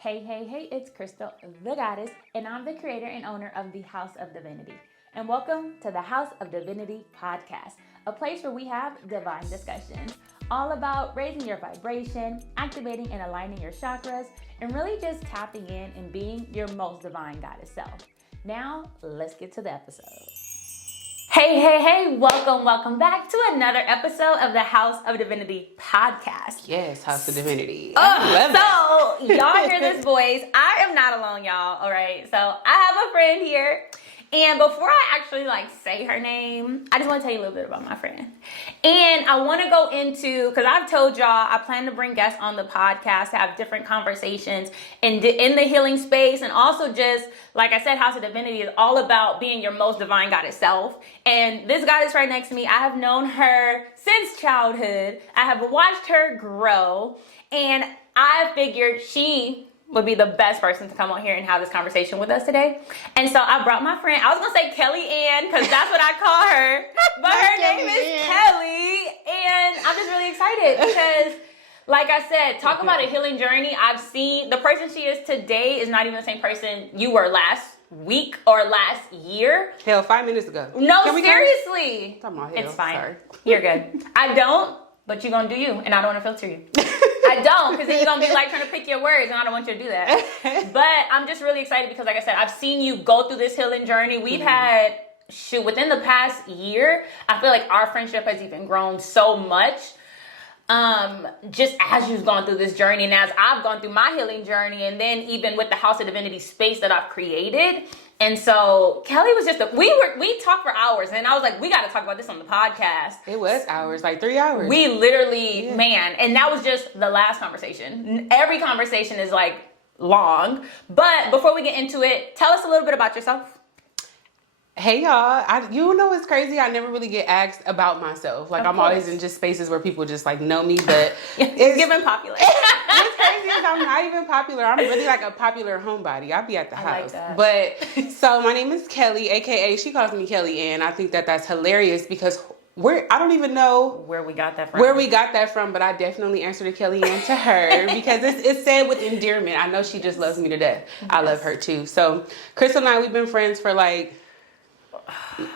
Hey, hey, hey, it's Krystal The Goddess, and I'm the creator and owner of the House of Divinity. And welcome to the House of Divinity Podcast, a place where we have divine discussions, all about raising your vibration, activating and aligning your chakras, and really just tapping in and being your most divine goddess self. Now, let's get to the episode. Hey, hey, hey, welcome back to another episode of the House of Divinity Podcast. Yes, House of Divinity. So, y'all hear this voice. I am not alone, y'all, all right? So, I have a friend here. And before I actually say her name, I just want to tell you a little bit about my friend. And I want to go into, because I've told y'all, I plan to bring guests on the podcast to have different conversations in the healing space. And also just, like I said, House of Divinity is all about being your most divine goddess self. And this goddess right next to me, I have known her since childhood. I have watched her grow. And I figured she would be the best person to come on here and have this conversation with us today. And so I brought my friend. I was going to say Kelly Ann, because that's what I call her. But her name is Kelly. And I'm just really excited because, like I said, talk about a healing journey. I've seen the person she is today is not even the same person you were last week or last year. Hell, 5 minutes ago. No, seriously. It's fine. Sorry. You're good. I don't, but you're going to do you. And I don't want to filter you. I don't, because then you're going to be trying to pick your words, and I don't want you to do that. But I'm just really excited because, like I said, I've seen you go through this healing journey. We've had, within the past year, I feel like our friendship has even grown so much. Just as you've gone through this journey, and as I've gone through my healing journey, and then even with the House of Divinity space that I've created. And so Kelly was just we talked for hours, and I was like, we got to talk about this on the podcast. It was hours, 3 hours. We literally, and that was just the last conversation. Every conversation is long. But before we get into it, tell us a little bit about yourself. Hey y'all, you know what's crazy? I never really get asked about myself. I'm always in just spaces where people just know me, but it's giving popular. What's crazy is I'm not even popular. I'm really a popular homebody. I'll be at the house. Like that. But so my name is Kelly, aka she calls me Kelly Ann. I think that that's hilarious because I don't even know where we got that from. But I definitely answer to Kelly Ann to her because it's said with endearment. I know she just loves me to death. Yes. I love her too. So Krystal and I, we've been friends for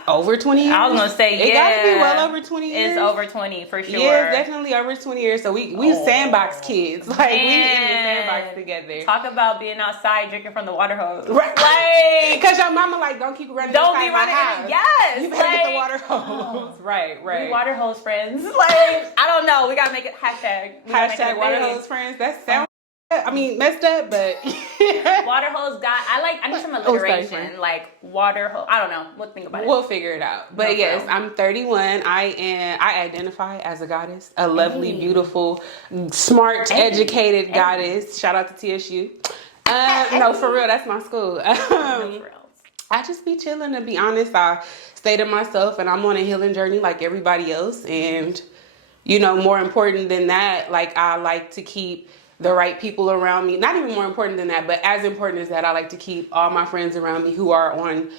over 20 years. I was gonna say, it gotta be well over 20 years. It's over 20 for sure. Yeah, definitely over 20 years. So we sandbox kids. We in the sandbox together. Talk about being outside drinking from the water hose. Right. Because your mama don't keep running. Don't be running. Yes. You better get the water hose. Right. We water hose friends. I don't know. We gotta make it hashtag water hose friends. That sounds messed up, but water hose I need some alliteration, water hose. I don't know. We'll think about it. We'll figure it out. But yes, I'm 31. I identify as a goddess, a lovely, beautiful, smart, educated goddess. Shout out to TSU. No, for real, that's my school. I just be chilling, to be honest. I stay to myself, and I'm on a healing journey like everybody else. And more important than that, I like to keep the right people around me. Not even more important than that, but as important as that, I like to keep all my friends around me who are on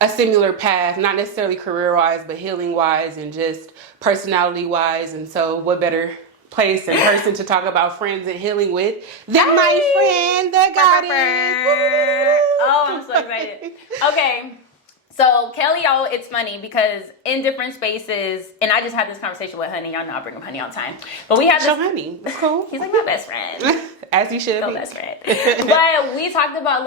a similar path, not necessarily career-wise, but healing-wise and just personality-wise. And so what better place and person to talk about friends and healing with than my friend, the goddess. Oh, I'm so excited. Okay. So Kelly, it's funny because in different spaces, and I just had this conversation with Honey. Y'all know I bring him Honey all the time. But we had this. Honey, that's cool. He's my best friend. As you should be. Best friend. But we talked about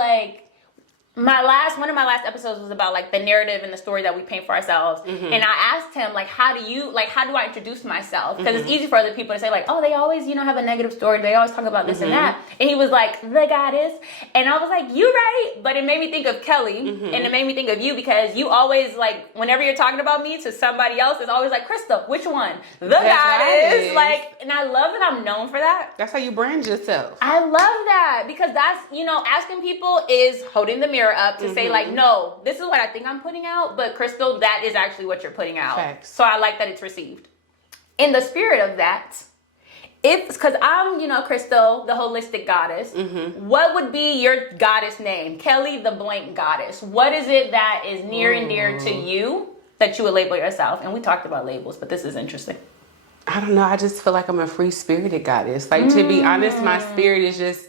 one of my last episodes was about the narrative and the story that we paint for ourselves. Mm-hmm. And I asked him how do I introduce myself? Because it's easy for other people to say they always have a negative story. They always talk about this and that. And he was the goddess. And I was you're right. But it made me think of Kelly, and it made me think of you because you always whenever you're talking about me to somebody else, it's always Krystal, which one? The goddess. And I love that I'm known for that. That's how you brand yourself. I love that because that's asking people is holding the mirror up to say no, this is what I think I'm putting out, but Krystal, that is actually what you're putting out. Facts. So I like that it's received. In the spirit of that, because I'm Krystal, the holistic goddess, what would be your goddess name? Kelly the blank goddess. What is it that is near and dear to you that you would label yourself? And we talked about labels, but this is interesting. I don't know. I just feel like I'm a free-spirited goddess. To be honest, my spirit is just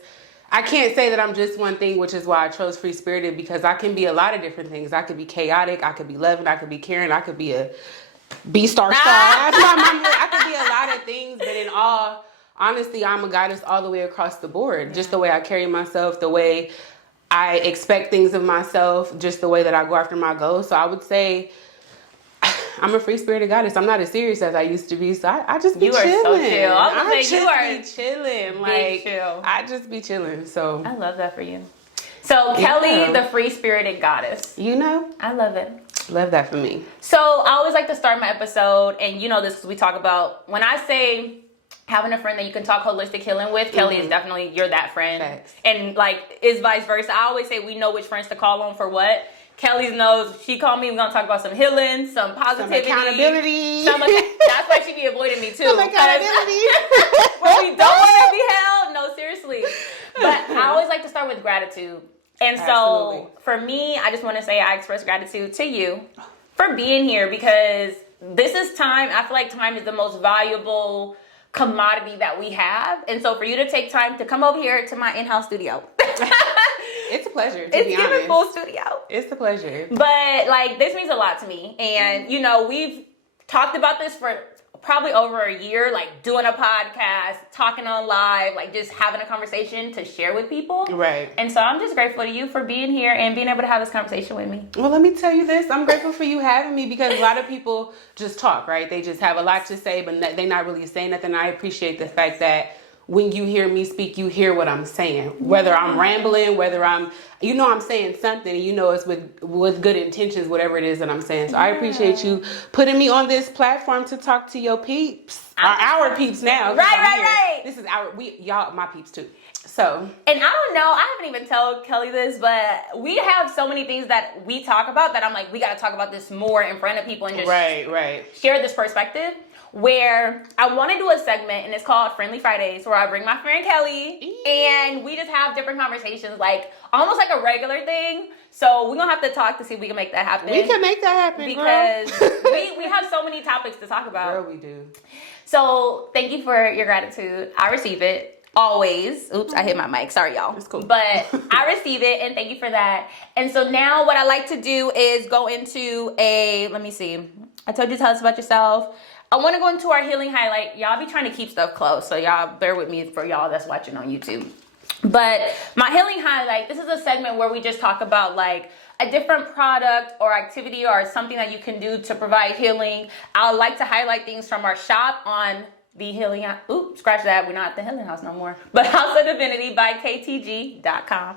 I can't say that I'm just one thing, which is why I chose free spirited, because I can be a lot of different things. I could be chaotic, I could be loving, I could be caring, I could be a B-star. I could be a lot of things, but in all honesty, I'm a goddess all the way across the board. Yeah. Just the way I carry myself, the way I expect things of myself, just the way that I go after my goals. So I would say I'm a free spirited goddess. I'm not as serious as I used to be, so I just be chilling. You are so chill. I just be chilling. Like, chill. I just be chilling. So I love that for you. So Kelly, the free spirited goddess. You know, I love it. Love that for me. So I always like to start my episode, and you know this, we talk about, when I say having a friend that you can talk holistic healing with, Kelly is definitely, you're that friend. Thanks. And like, it's vice versa. I always say we know which friends to call on for what. Kelly knows, she called me, we're going to talk about some healing, some positivity. Some accountability. That's why she be avoiding me too. Some accountability. When we don't want to be held. No, seriously. But I always like to start with gratitude. And so for me, I just want to say I express gratitude to you for being here, because this is time. I feel like time is the most valuable commodity that we have. And so for you to take time to come over here to my in-house studio. It's a pleasure, to be honest. It's giving full studio. It's a pleasure. But like, this means a lot to me. And you know, we've talked about this for probably over a year, like doing a podcast, talking on live, like just having a conversation to share with people. Right. And so I'm just grateful to you for being here and being able to have this conversation with me. Well, let me tell you this. I'm grateful for you having me, because a lot of people just talk, right? They just have a lot to say, but they're not really saying nothing. I appreciate the fact that when you hear me speak, you hear what I'm saying. Whether I'm rambling, whether I'm saying something, and you know it's with good intentions, whatever it is that I'm saying. So I appreciate you putting me on this platform to talk to your peeps. Our peeps now. Right. This is y'all, my peeps too. So. And I don't know, I haven't even told Kelly this, but we have so many things that we talk about that I'm like, we got to talk about this more in front of people and just share this perspective. Where I want to do a segment, and it's called Friendly Fridays, where I bring my friend Kelly and we just have different conversations, like almost like a regular thing. So we're going to have to talk to see if we can make that happen. We can make that happen, because we have so many topics to talk about. Girl, we do. So thank you for your gratitude. I receive it. Always. Oops, I hit my mic. Sorry, y'all. It's cool. But I receive it, and thank you for that. And so now what I like to do is go into let me see. I told you to tell us about yourself. I want to go into our healing highlight. Y'all be trying to keep stuff close, so y'all bear with me for y'all that's watching on YouTube. But my healing highlight, this is a segment where we just talk about like a different product or activity or something that you can do to provide healing. I would like to highlight things from our shop on the healing, scratch that, we're not at the Healing House no more, but House of Divinity by KTG.com.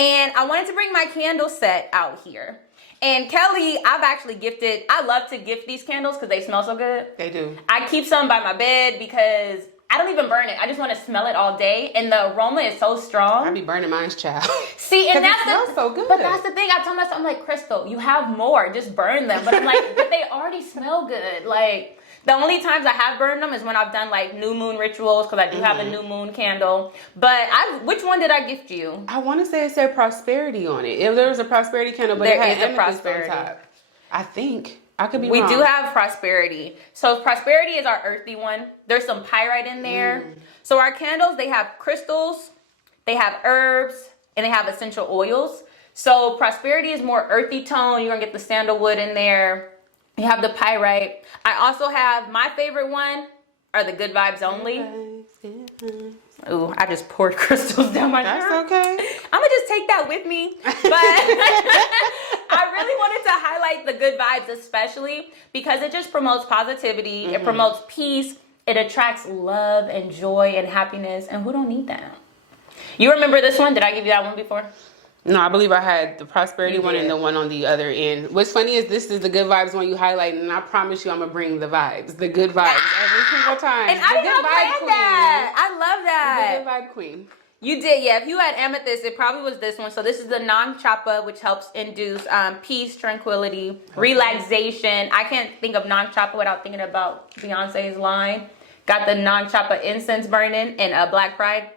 And I wanted to bring my candle set out here. And Kelly, I've actually gifted, I love to gift these candles because they smell so good. They do. I keep some by my bed because I don't even burn it. I just want to smell it all day. And the aroma is so strong. I be burning mine's, child. See, and that's it smells so good. But that's the thing. I told myself, I'm like, Krystal, you have more. Just burn them. But I'm like, but they already smell good. Like, the only times I have burned them is when I've done like new moon rituals, because I do have a new moon candle. But which one did I gift you? I want to say it said prosperity on it. If there was a prosperity candle, but there it had a prosperity on top. I think. I could be wrong. We do have prosperity. So prosperity is our earthy one. There's some pyrite in there. So our candles, they have crystals, they have herbs, and they have essential oils. So prosperity is more earthy tone. You're going to get the sandalwood in there. You have the pyrite. I also have my favorite one are the good vibes only. Ooh, I just poured crystals down my shirt. That's okay. I'm gonna just take that with me. But I really wanted to highlight the good vibes, especially because it just promotes positivity. It promotes peace. It attracts love and joy and happiness. And who don't need that? You remember this one? Did I give you that one before? No, I believe I had the prosperity one and the one on the other end. What's funny is this is the good vibes one you highlight, and I promise you I'm going to bring the vibes. The good vibes every single time. And I didn't plan that. I love that. The good vibe queen. You did, yeah. If you had amethyst, it probably was this one. So this is the Nang Chapa, which helps induce peace, tranquility, relaxation. I can't think of Nang Chapa without thinking about Beyonce's line. Got the Nang Chapa incense burning and Black Pride.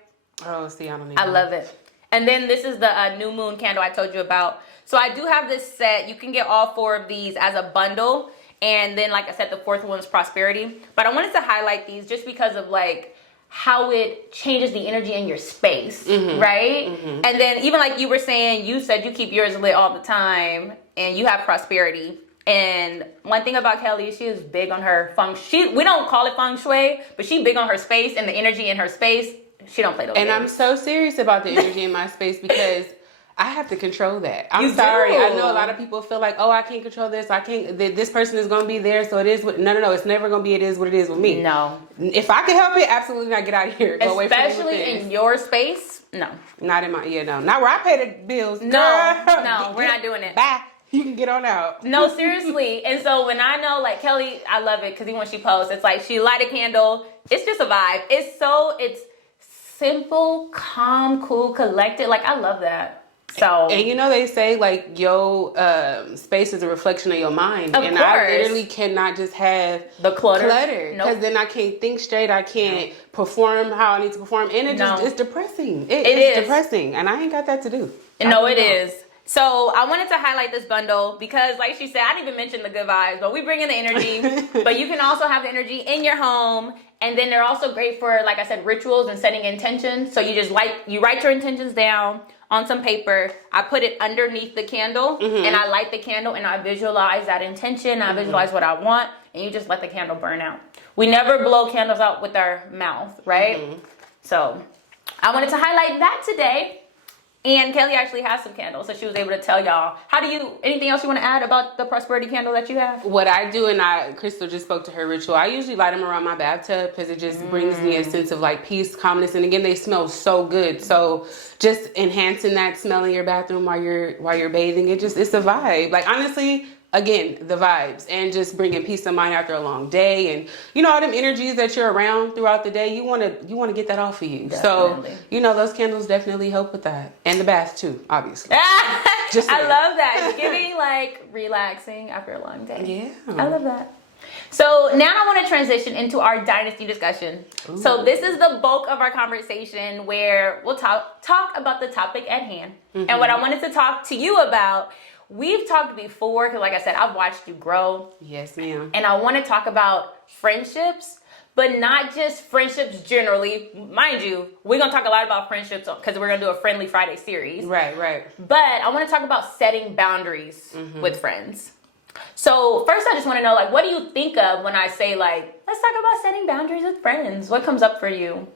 Oh, see, I don't need I love it. And then this is the new moon candle I told you about. So I do have this set. You can get all 4 of these as a bundle. And then, like I said, the 4th one is prosperity. But I wanted to highlight these just because of like how it changes the energy in your space, right? And then even like you were saying, you said you keep yours lit all the time and you have prosperity. And one thing about Kelly, she is big on her feng shui. We don't call it feng shui, but she big on her space and the energy in her space. She don't play those games. I'm so serious about the energy in my space because I have to control that. I'm sorry. I know a lot of people feel like, oh, I can't control this. I can't. This person is going to be there, so it is. No. It's never going to be. It is what it is with me. No. If I can help it, absolutely not. Get out of here. Go away from me. Especially in your space. No. Not in my. Yeah, no. Not where I pay the bills. No, we're not doing it. Bye. You can get on out. No, seriously. And so when I know, like Kelly, I love it because even when she posts, it's like she light a candle. It's just a vibe. It's simple, calm, cool, collected. Like I love that. So, and you know they say like your space is a reflection of your mind, of and course. I literally cannot just have the clutter because then I can't think straight. I can't perform how I need to perform, and it's depressing. It is depressing, and I ain't got that to do. No, it is. So I wanted to highlight this bundle because, like she said, I didn't even mention the good vibes, but we bring in the energy. But you can also have the energy in your home, and then they're also great for, like I said, rituals and setting intentions. So you write your intentions down on some paper. I put it underneath the candle, and I light the candle, and I visualize that intention. I visualize what I want, and you just let the candle burn out. We never blow candles out with our mouth, right? So I wanted to highlight that today. And Kelly actually has some candles, so she was able to tell y'all. Anything else you want to add about the prosperity candle that you have? What I do, and Krystal just spoke to her ritual, I usually light them around my bathtub because it just brings me a sense of like peace, calmness, and again, they smell so good. So just enhancing that smell in your bathroom while you're bathing, it's a vibe. Like honestly, again, the vibes and just bringing peace of mind after a long day, and all them energies that you're around throughout the day, you want to get that off of you. Definitely. So those candles definitely help with that, and the bath too, obviously. I love that. It's giving like relaxing after a long day. Yeah, I love that. So now I want to transition into our dynasty discussion. Ooh. So this is the bulk of our conversation where we'll talk about the topic at hand. And what I wanted to talk to you about. We've talked before, because like I said, I've watched you grow. Yes, ma'am. And I want to talk about friendships, but not just friendships generally. Mind you, we're going to talk a lot about friendships because we're going to do a Friendly Friday series. Right. But I want to talk about setting boundaries with friends. So first, I just want to know, like, what do you think of when I say, like, let's talk about setting boundaries with friends? What comes up for you?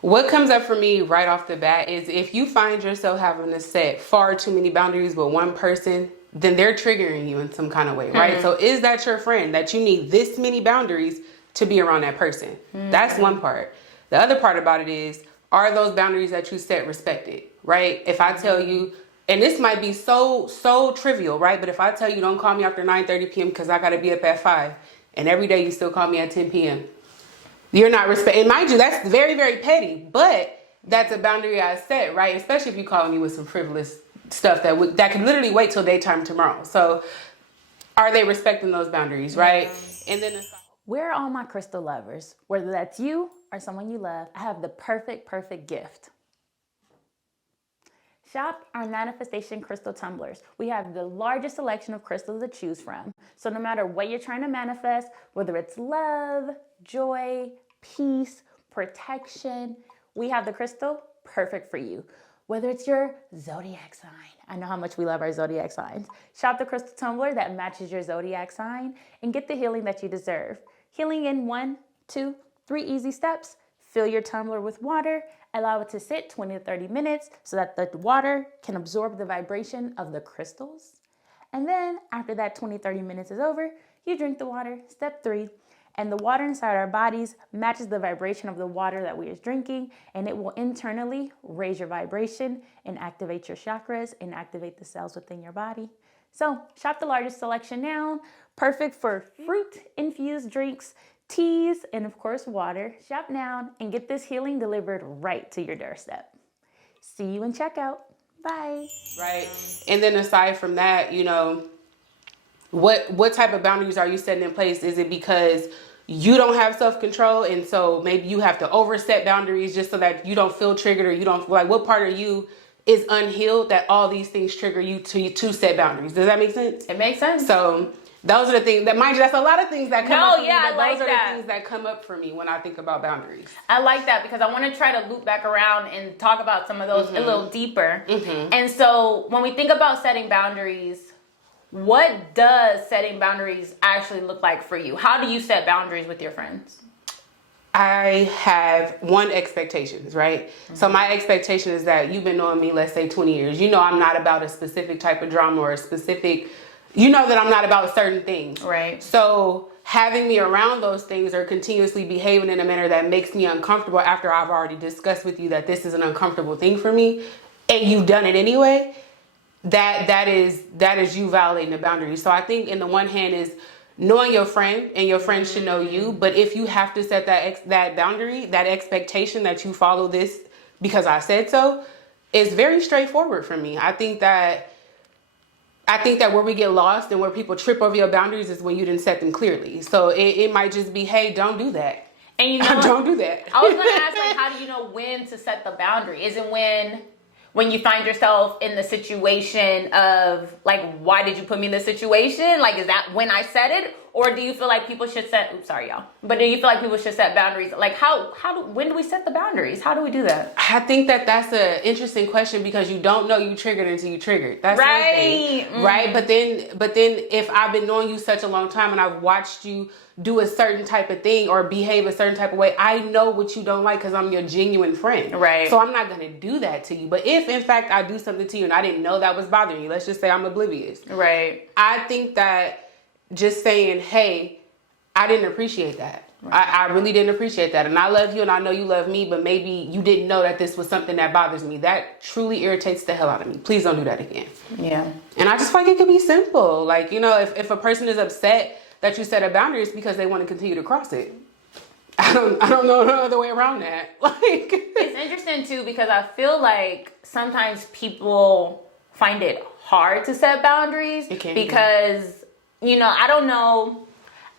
What comes up for me right off the bat is if you find yourself having to set far too many boundaries with one person, then they're triggering you in some kind of way, right? So is that your friend that you need this many boundaries to be around that person? That's one part. The other part about it is, are those boundaries that you set respected, right? If I tell you, and this might be so trivial, right? But if I tell you don't call me after 9:30 p.m. because I got to be up at 5, and every day you still call me at 10 p.m., you're not and mind you, that's very, very petty, but that's a boundary I set, right? Especially if you're calling me with some frivolous stuff that can literally wait till daytime tomorrow. So are they respecting those boundaries, right? And then where are all my crystal lovers? Whether that's you or someone you love, I have the perfect gift. Shop our manifestation crystal tumblers. We have the largest selection of crystals to choose from. So no matter what you're trying to manifest, whether it's love, joy, peace, protection, we have the crystal perfect for you. Whether it's your zodiac sign. I know how much we love our zodiac signs. Shop the crystal tumbler that matches your zodiac sign and get the healing that you deserve. Healing in 1, 2, 3 easy steps. Fill your tumbler with water. Allow it to sit 20 to 30 minutes so that the water can absorb the vibration of the crystals. And then after that 20, 30 minutes is over, you drink the water. Step 3. And the water inside our bodies matches the vibration of the water that we are drinking, and it will internally raise your vibration and activate your chakras and activate the cells within your body. So shop the largest selection now. Perfect for fruit-infused drinks, teas, and of course water. Shop now and get this healing delivered right to your doorstep. See you in checkout. Bye. Right. And then aside from that, what type of boundaries are you setting in place? Is it because you don't have self-control and so maybe you have to overset boundaries just so that you don't feel triggered, or you don't like, what part of you is unhealed that all these things trigger you to set boundaries? Does that make sense? It makes sense. So Those are the things that, mind you, that's a lot of things that come up for me, but I like those are that. the things that come up for me when I think about boundaries. I like that because I want to try to loop back around and talk about some of those a little deeper. And so when we think about setting boundaries, what does setting boundaries actually look like for you? How do you set boundaries with your friends? I have expectations, right? So my expectation is that you've been knowing me, let's say 20 years. You know I'm not about a specific type of drama or a specific, you know that I'm not about certain things. Right. So having me around those things or continuously behaving in a manner that makes me uncomfortable after I've already discussed with you that this is an uncomfortable thing for me and you've done it anyway, that is you violating the boundaries. So I think in the one hand is knowing your friend and your friend should know you, but if you have to set that boundary, that expectation that you follow this because I said so, it's very straightforward for me. I think that where we get lost and where people trip over your boundaries is when you didn't set them clearly. So it might just be, hey, don't do that. And you know, don't do that. I was going to ask, like, how do you know when to set the boundary? Is it when you find yourself in the situation of, like, why did you put me in this situation? Like, is that when I said it? Or do you feel like people should set, oops, sorry, y'all. But do you feel like people should set boundaries? Like, when do we set the boundaries? How do we do that? I think that's an interesting question because you don't know you triggered until you triggered. That's right. One thing, right? But then if I've been knowing you such a long time and I've watched you do a certain type of thing or behave a certain type of way, I know what you don't like because I'm your genuine friend. Right. So I'm not going to do that to you. But if, in fact, I do something to you and I didn't know that was bothering you, let's just say I'm oblivious. Right. I think that just saying, hey, I didn't appreciate that. Right. I really didn't appreciate that. And I love you and I know you love me, but maybe you didn't know that this was something that bothers me. That truly irritates the hell out of me. Please don't do that again. Yeah. And I just feel like it could be simple. Like, you know, if a person is upset that you set a boundary, it's because they want to continue to cross it. I don't know no other way around that. Like, it's interesting too because I feel like sometimes people find it hard to set boundaries because, you know, I don't know.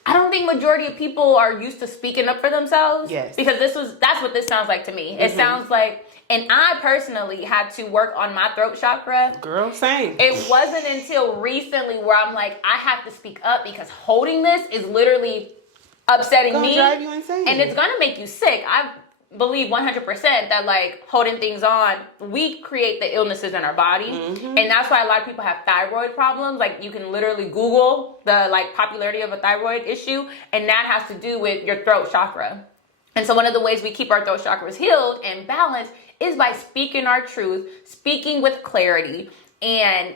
I don't think majority of people are used to speaking up for themselves. Yes. Because that's what this sounds like to me. It sounds like, and I personally had to work on my throat chakra. Girl, same. It wasn't until recently where I'm like, I have to speak up because holding this is literally upsetting me. Drive you insane. And it's gonna make you sick. I believe 100% that like holding things on, we create the illnesses in our body. And that's why a lot of people have thyroid problems. Like you can literally Google the like popularity of a thyroid issue, and that has to do with your throat chakra. And so one of the ways we keep our throat chakras healed and balanced is by speaking our truth, speaking with clarity. And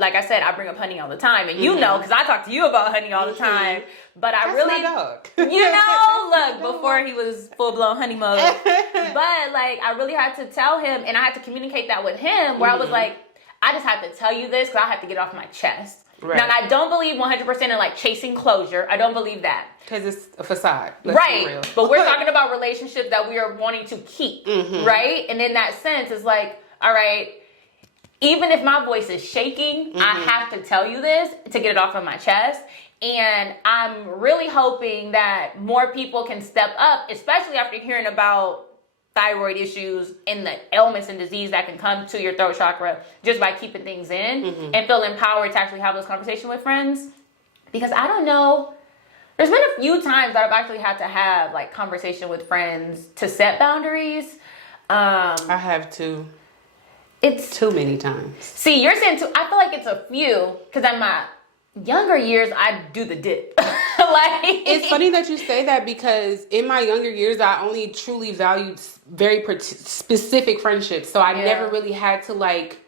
like I said, I bring up honey all the time, and you know, because I talk to you about honey all the time. But I really, my dog. You know, look, before he was full blown honey mode. But like, I really had to tell him, and I had to communicate that with him, where I was like, I just have to tell you this because I have to get it off my chest. Right. Now, I don't believe 100% in like chasing closure. I don't believe that. Because it's a facade. Right. But we're talking about relationships that we are wanting to keep. Right. And in that sense, it's like, all right, even if my voice is shaking, I have to tell you this to get it off of my chest. And I'm really hoping that more people can step up, especially after hearing about thyroid issues and the ailments and disease that can come to your throat chakra just by keeping things in and feel empowered to actually have those conversations with friends. Because I don't know, there's been a few times that I've actually had to have like conversation with friends to set boundaries. I have too. It's too many times. See, you're saying two. I feel like it's a few because in my younger years, I do the dip. Like, it's funny that you say that because in my younger years, I only truly valued very specific friendships. So I never really had to like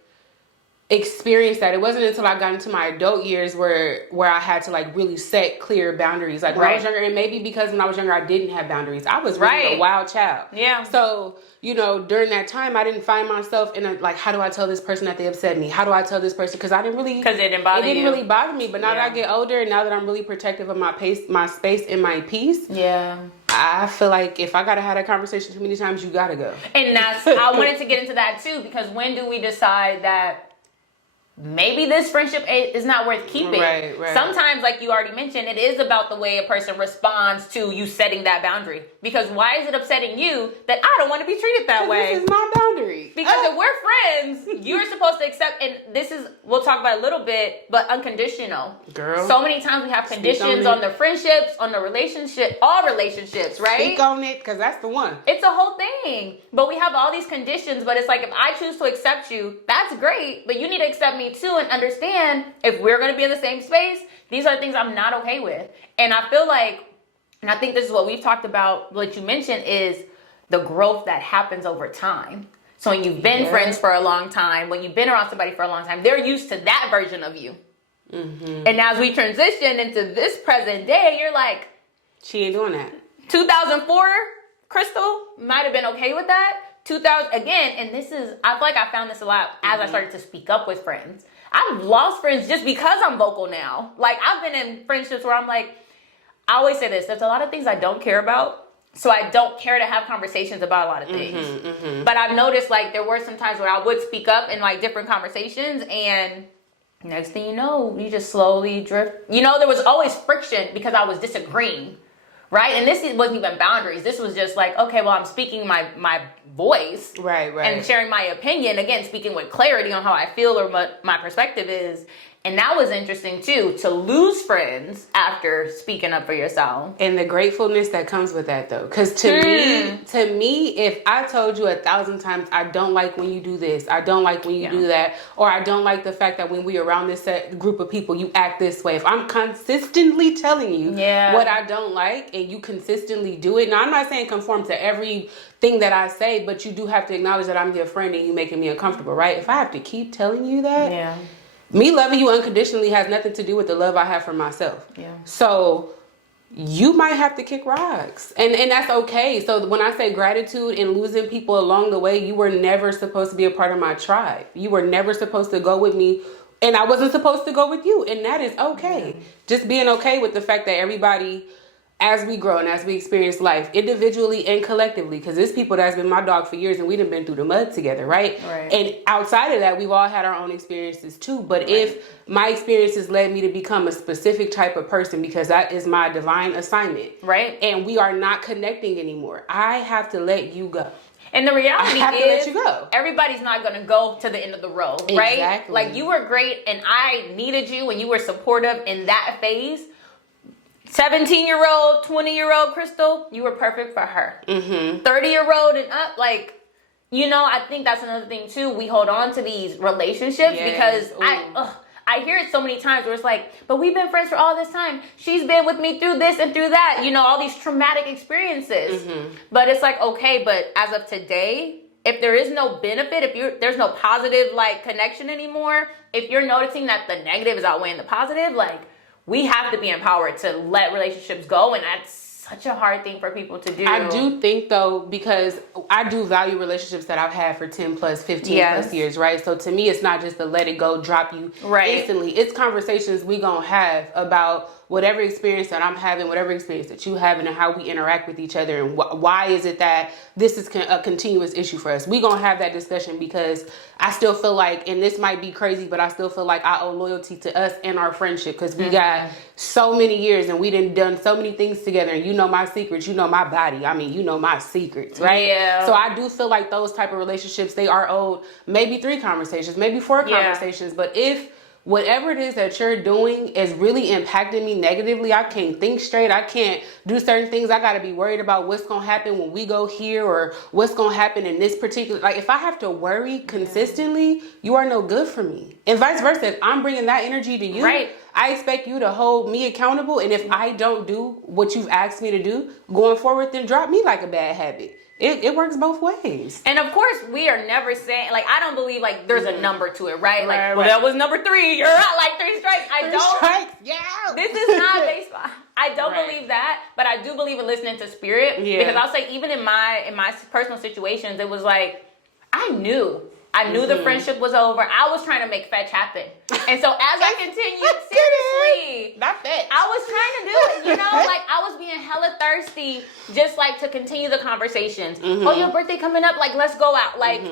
experience that. It wasn't until I got into my adult years where I had to like really set clear boundaries. Like when I was younger, and maybe because when I was younger, I didn't have boundaries. I was really a wild child. Yeah. So, you know, during that time, I didn't find myself in a, like, how do I tell this person that they upset me? How do I tell this person? Because I didn't really... Because it didn't bother you. It didn't really bother me. But now that I get older and now that I'm really protective of my space and my peace... Yeah. I feel like if I got to have that conversation too many times, you got to go. And that's... I wanted to get into that too, because when do we decide that maybe this friendship is not worth keeping. Right. Sometimes, like you already mentioned, it is about the way a person responds to you setting that boundary. Because why is it upsetting you that I don't want to be treated that way? This is my boundary. Because if we're friends, you're supposed to accept, and this is, we'll talk about it a little bit, but unconditional. Girl. So many times we have conditions on the friendships, on the relationship, all relationships, right? Speak on it, because that's the one. It's a whole thing. But we have all these conditions, but it's like, if I choose to accept you, that's great, but you need to accept me too and understand if we're going to be in the same space, these are things I'm not okay with. And I feel like, and I think this is what we've talked about, what you mentioned is the growth that happens over time. So when you've been friends for a long time, when you've been around somebody for a long time, they're used to that version of you. Mm-hmm. And as we transition into this present day, you're like, she ain't doing that. 2004, Krystal might have been okay with that. 2000 again, and this is, I feel like I found this a lot as I started to speak up with friends. I've lost friends just because I'm vocal now. Like, I've been in friendships where I'm like, I always say this, there's a lot of things I don't care about, so I don't care to have conversations about a lot of things. But I've noticed, like, there were some times where I would speak up in, like, different conversations, and next thing you know, you just slowly drift. You know, there was always friction because I was disagreeing. Right? And this wasn't even boundaries. This was just like, okay, well, I'm speaking my voice. Right. And sharing my opinion. Again, speaking with clarity on how I feel or what my perspective is. And that was interesting, too, to lose friends after speaking up for yourself. And the gratefulness that comes with that, though. Because to me, if I told you 1,000 times, I don't like when you do this, I don't like when you do that, or I don't like the fact that when we're around this group of people, you act this way. If I'm consistently telling you what I don't like, and you consistently do it, now I'm not saying conform to everything that I say, but you do have to acknowledge that I'm your friend and you making me uncomfortable, right? If I have to keep telling you that, me loving you unconditionally has nothing to do with the love I have for myself. So you might have to kick rocks. And that's okay. So when I say gratitude and losing people along the way, you were never supposed to be a part of my tribe. You were never supposed to go with me, and I wasn't supposed to go with you. And that is okay. Just being okay with the fact that everybody, as we grow and as we experience life individually and collectively, because there's people that's been my dog for years and we done been through the mud together, right? And outside of that, we've all had our own experiences too. But if my experiences led me to become a specific type of person, because that is my divine assignment, and we are not connecting anymore, I have to let you go. And the reality is, let you go. Everybody's not going to go to the end of the road, right? Exactly. Like, you were great and I needed you and you were supportive in that phase. 17-year-old, 20-year-old Krystal, you were perfect for her. 30-year-old and up, like, you know, I think that's another thing too. We hold on to these relationships because I hear it so many times where it's like, but we've been friends for all this time. She's been with me through this and through that, you know, all these traumatic experiences. But it's like, okay, but as of today, if there is no benefit, if there's no positive, like, connection anymore, if you're noticing that the negative is outweighing the positive, like, we have to be empowered to let relationships go, and that's such a hard thing for people to do. I do think, though, because I do value relationships that I've had for 10 plus, 15 plus years, right? So to me, it's not just the let it go, drop you instantly. It's conversations we gonna have about whatever experience that I'm having, whatever experience that you having, and how we interact with each other, and why is it that this is a continuous issue for us. We gonna have that discussion, because I still feel like, and this might be crazy, but I still feel like I owe loyalty to us and our friendship, because we got so many years and we done so many things together, and you know my secrets, you know my body, I mean, you know my secrets, right? So I do feel like those type of relationships, they are owed maybe 3 conversations, maybe 4 conversations, but if whatever it is that you're doing is really impacting me negatively, I can't think straight, I can't do certain things, I gotta be worried about what's gonna happen when we go here, or what's gonna happen in this particular, like, if I have to worry consistently, you are no good for me. And vice versa, if I'm bringing that energy to you, I expect you to hold me accountable, and if I don't do what you've asked me to do going forward, then drop me like a bad habit. It works both ways. And of course, we are never saying, like, I don't believe, like, there's a number to it, right? Like, well, that was number 3. You're out, like, 3 strikes. This is not baseball. I don't believe that, but I do believe in listening to spirit. Because I'll say, even in my personal situations, it was like, I knew the friendship was over. I was trying to make fetch happen. And so as I continued, seriously, I was trying to do it, you know, like, I was being hella thirsty, just like to continue the conversations. Oh, your birthday coming up, like, let's go out. Like,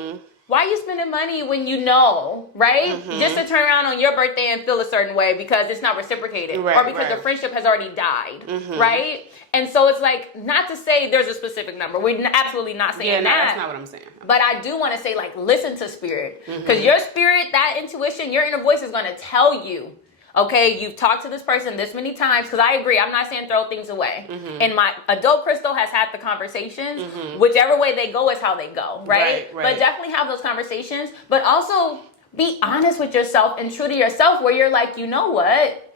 why are you spending money when you know, right? Mm-hmm. Just to turn around on your birthday and feel a certain way because it's not reciprocated, or because the friendship has already died, right? And so it's like, not to say there's a specific number. We're absolutely not saying that. Yeah, that's not what I'm saying. But I do want to say, like, listen to spirit, because your spirit, that intuition, your inner voice is going to tell you. Okay, you've talked to this person this many times, because I agree. I'm not saying throw things away. And my adult Krystal has had the conversations. Whichever way they go is how they go, right? But definitely have those conversations. But also be honest with yourself and true to yourself, where you're like, you know what?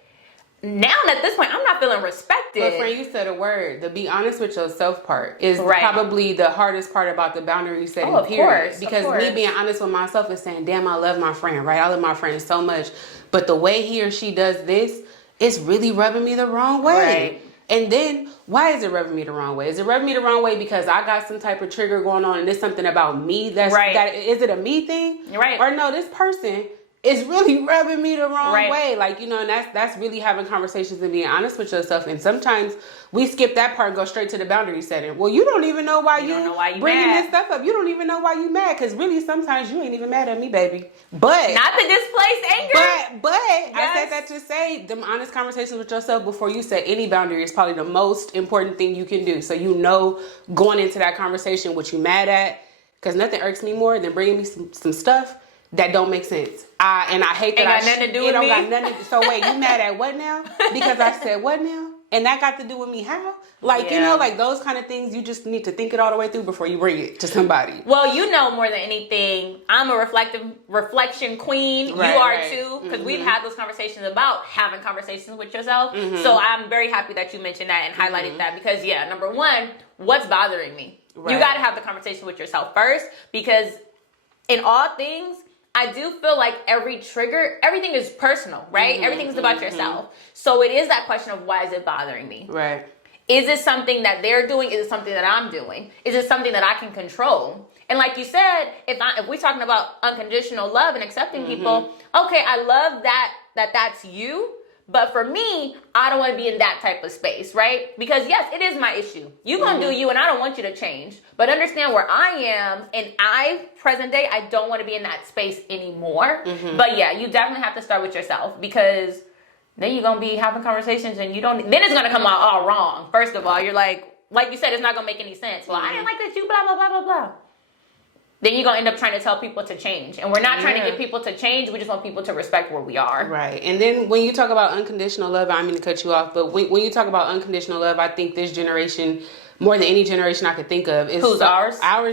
Now at this point, I'm not feeling respected. But friend, you said a word. The be honest with yourself part is probably the hardest part about the boundary setting period. Because me being honest with myself is saying, damn, I love my friend, right? I love my friend so much. But the way he or she does this, it's really rubbing me the wrong way. Right. And then, why is it rubbing me the wrong way? Is it rubbing me the wrong way because I got some type of trigger going on and it's something about me that's that is it a me thing? Right. Or no, this person is really rubbing me the wrong way. Like, you know, and that's really having conversations and being honest with yourself. And sometimes we skip that part and go straight to the boundary setting. Well, you don't even know why you bringing this stuff up. You don't even know why you mad. Because really, sometimes you ain't even mad at me, baby. But not the displaced anger. But I said that to say them honest conversations with yourself before you set any boundary is probably the most important thing you can do. So you know going into that conversation what you mad at. Because nothing irks me more than bringing me some stuff that don't make sense. I hate that. Ain't got nothing to do with me. Got nothing. So wait, you mad at what now? Because I said what now? And that got to do with me how? Like, you know, like those kind of things, you just need to think it all the way through before you bring it to somebody. Well, you know more than anything, I'm a reflection queen. You are too. Because we've had those conversations about having conversations with yourself. So I'm very happy that you mentioned that and highlighted that. Because number one, what's bothering me? You got to have the conversation with yourself first. Because in all things, I do feel like everything is personal, right? Everything is about yourself. So it is that question of, why is it bothering me? Right. Is it something that they're doing? Is it something that I'm doing? Is it something that I can control? And like you said, if we're talking about unconditional love and accepting people, okay, I love that's you. But for me, I don't want to be in that type of space, right? Because yes, it is my issue. You're going to do you, and I don't want you to change. But understand where I am, and present day, I don't want to be in that space anymore. But yeah, you definitely have to start with yourself, because then you're going to be having conversations and then it's going to come out all wrong. First of all, you're like you said, it's not going to make any sense. Well, I didn't like that you blah, blah, blah, blah, blah. Then you're going to end up trying to tell people to change. And we're not trying to get people to change. We just want people to respect where we are. Right. And then when you talk about unconditional love, I don't mean to cut you off, but when you talk about unconditional love, I think this generation, more than any generation I could think of, is who's ours? Our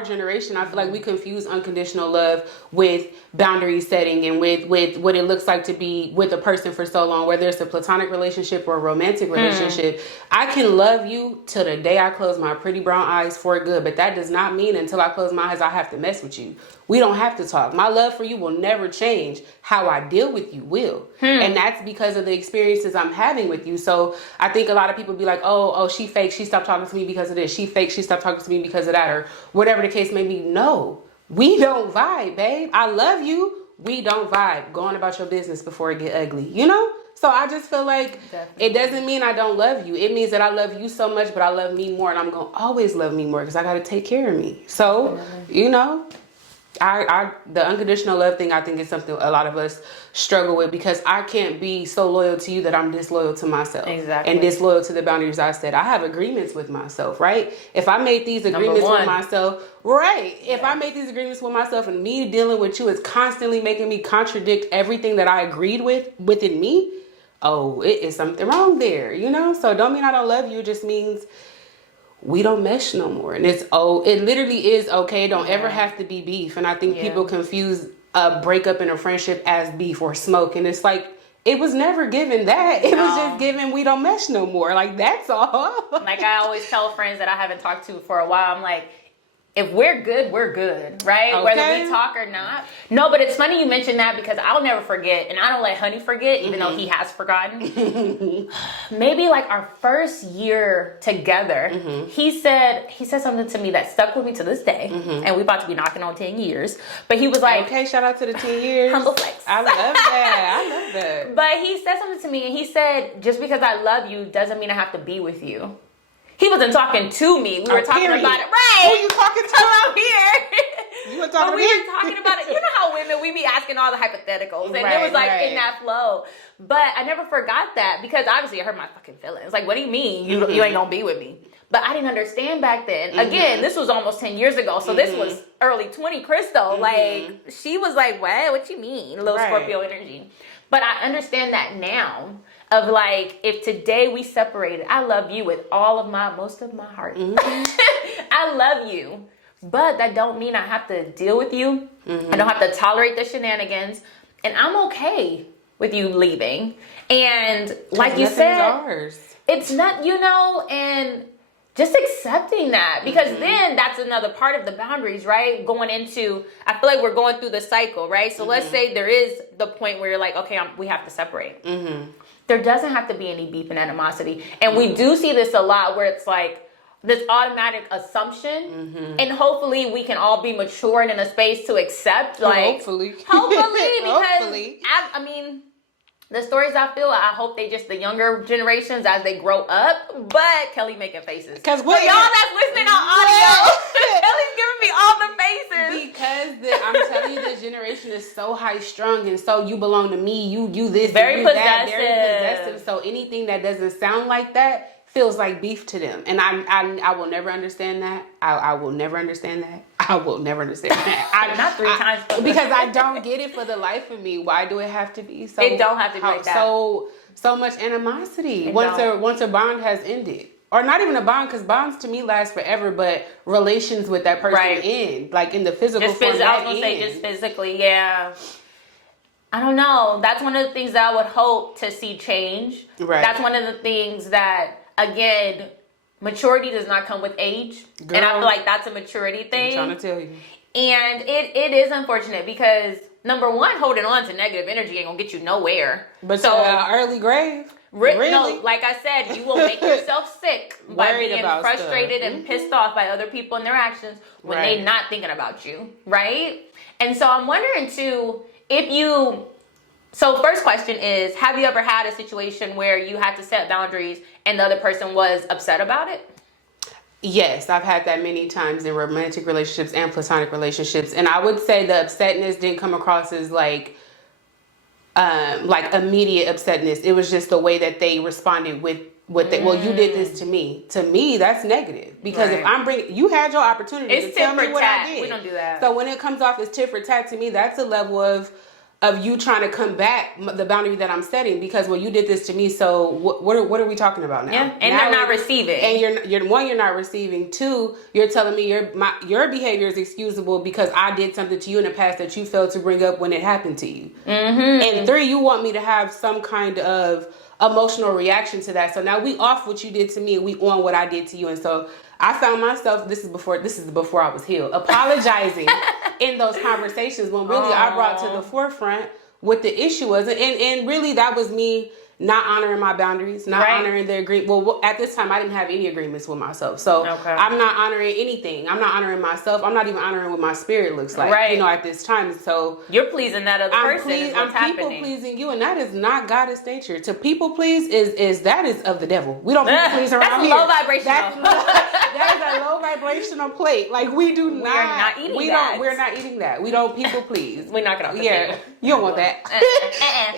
generation. I feel like we confuse unconditional love with boundary setting and with what it looks like to be with a person for so long, whether it's a platonic relationship or a romantic relationship. I can love you till the day I close my pretty brown eyes for good, but that does not mean until I close my eyes I have to mess with you. We don't have to talk. My love for you will never change. How I deal with you will. And that's because of the experiences I'm having with you. So I think a lot of people be like, oh, she fake. She stopped talking to me because of this. She fake. She stopped talking to me because of that, or whatever the case may be. No, we don't vibe, babe. I love you. We don't vibe. Go on about your business before it get ugly, you know? So I just feel like it doesn't mean I don't love you. It means that I love you so much, but I love me more, and I'm going to always love me more because I got to take care of me. So, you know, the unconditional love thing, I think, is something a lot of us struggle with, because I can't be so loyal to you that I'm disloyal to myself. Exactly. And disloyal to the boundaries I set. I have agreements with myself, right? If I made these agreements with myself, right? If I made these agreements with myself, and me dealing with you is constantly making me contradict everything that I agreed with within me, oh, it is something wrong there, you know? So don't mean I don't love you. It just means we don't mesh no more. And it literally is okay. It don't ever have to be beef. And I think people confuse a breakup in a friendship as beef or smoke. And it's like, it was never given that. It was just given we don't mesh no more. Like, that's all. Like I always tell friends that I haven't talked to for a while, I'm like, if we're good, right? Okay. Whether we talk or not. No, but it's funny you mentioned that, because I'll never forget, and I don't let Honey forget, even though he has forgotten. Maybe like our first year together, he said something to me that stuck with me to this day, and we about to be knocking on 10 years. But he was like, okay, shout out to the 10 years. Humble flex. I love that. But he said something to me, and he said, just because I love you doesn't mean I have to be with you. He wasn't talking to me. We were talking about it. Right. Who you talking to? I'm here. You were talking but we were talking about it. You know how women, we be asking all the hypotheticals. And it was like in that flow. But I never forgot that because obviously it hurt my fucking feelings. Like, what do you mean you ain't gonna be with me? But I didn't understand back then. Again, this was almost 10 years ago. So this was early 20 Krystal. Like, she was like, what you mean? A little Scorpio energy. But I understand that now. Of like, if today we separated, I love you with most of my heart. I love you. But that don't mean I have to deal with you. I don't have to tolerate the shenanigans. And I'm okay with you leaving. And like you said, it's not, and just accepting that. Because then that's another part of the boundaries, right? Going into, I feel like we're going through the cycle, right? So let's say there is the point where you're like, okay, we have to separate. There doesn't have to be any beef and animosity. And we do see this a lot where it's like this automatic assumption. And hopefully we can all be mature and in a space to accept. Like, hopefully. Because, I mean, the stories I hope they just the younger generations as they grow up. But Kelly making faces. Because y'all that's listening on audio, Kelly's giving me all the faces. Because I'm telling you, this generation is so high strung, and so you belong to me. You this, very you possessive. That, very possessive. So anything that doesn't sound like that feels like beef to them, and I will never understand that. I will never understand that. I will never understand that. Not three times, because I don't get it for the life of me. Why do it have to be so? It don't have to be like that. So much animosity once a bond has ended. Or not even a bond, because bonds to me last forever, but relations with that person end, like in the physical form. I was gonna say just physically, yeah. I don't know. That's one of the things that I would hope to see change. Right. That's one of the things that, again, maturity does not come with age. Girl, and I feel like that's a maturity thing. I'm trying to tell you. And it is unfortunate because, number one, holding on to negative energy ain't gonna get you nowhere. But so early grave. Really? No, like I said, you will make yourself sick by being frustrated and pissed off by other people and their actions when they're not thinking about you, right? And so I'm wondering too, so first question is, have you ever had a situation where you had to set boundaries and the other person was upset about it? Yes, I've had that many times in romantic relationships and platonic relationships. And I would say the upsetness didn't come across as like immediate upsetness. It was just the way that they responded with well, you did this to me. To me, that's negative. Because if I'm you had your opportunity to tell me what I did. We don't do that. So when it comes off as tit for tat, to me, that's a level of you trying to combat the boundary that I'm setting, because you did this to me. So what are we talking about now? Yeah, and they're not receiving. And you're not receiving. Two, you're telling me your behavior is excusable because I did something to you in the past that you failed to bring up when it happened to you. And three, you want me to have some kind of emotional reaction to that. So now we off what you did to me and we on what I did to you. And so I found myself, this is before I was healed, apologizing in those conversations when really I brought to the forefront what the issue was. And really that was me not honoring my boundaries, not honoring the agreement. Well, at this time, I didn't have any agreements with myself. So I'm not honoring anything. I'm not honoring myself. I'm not even honoring what my spirit looks like, at this time. So you're pleasing that other person. I'm people pleasing you, and that is not goddess nature. To people please is of the devil. We don't people please around here. Low vibrational. That is a low vibrational plate. Like we're not eating that. We don't people please. We knock it off the table. You don't want that.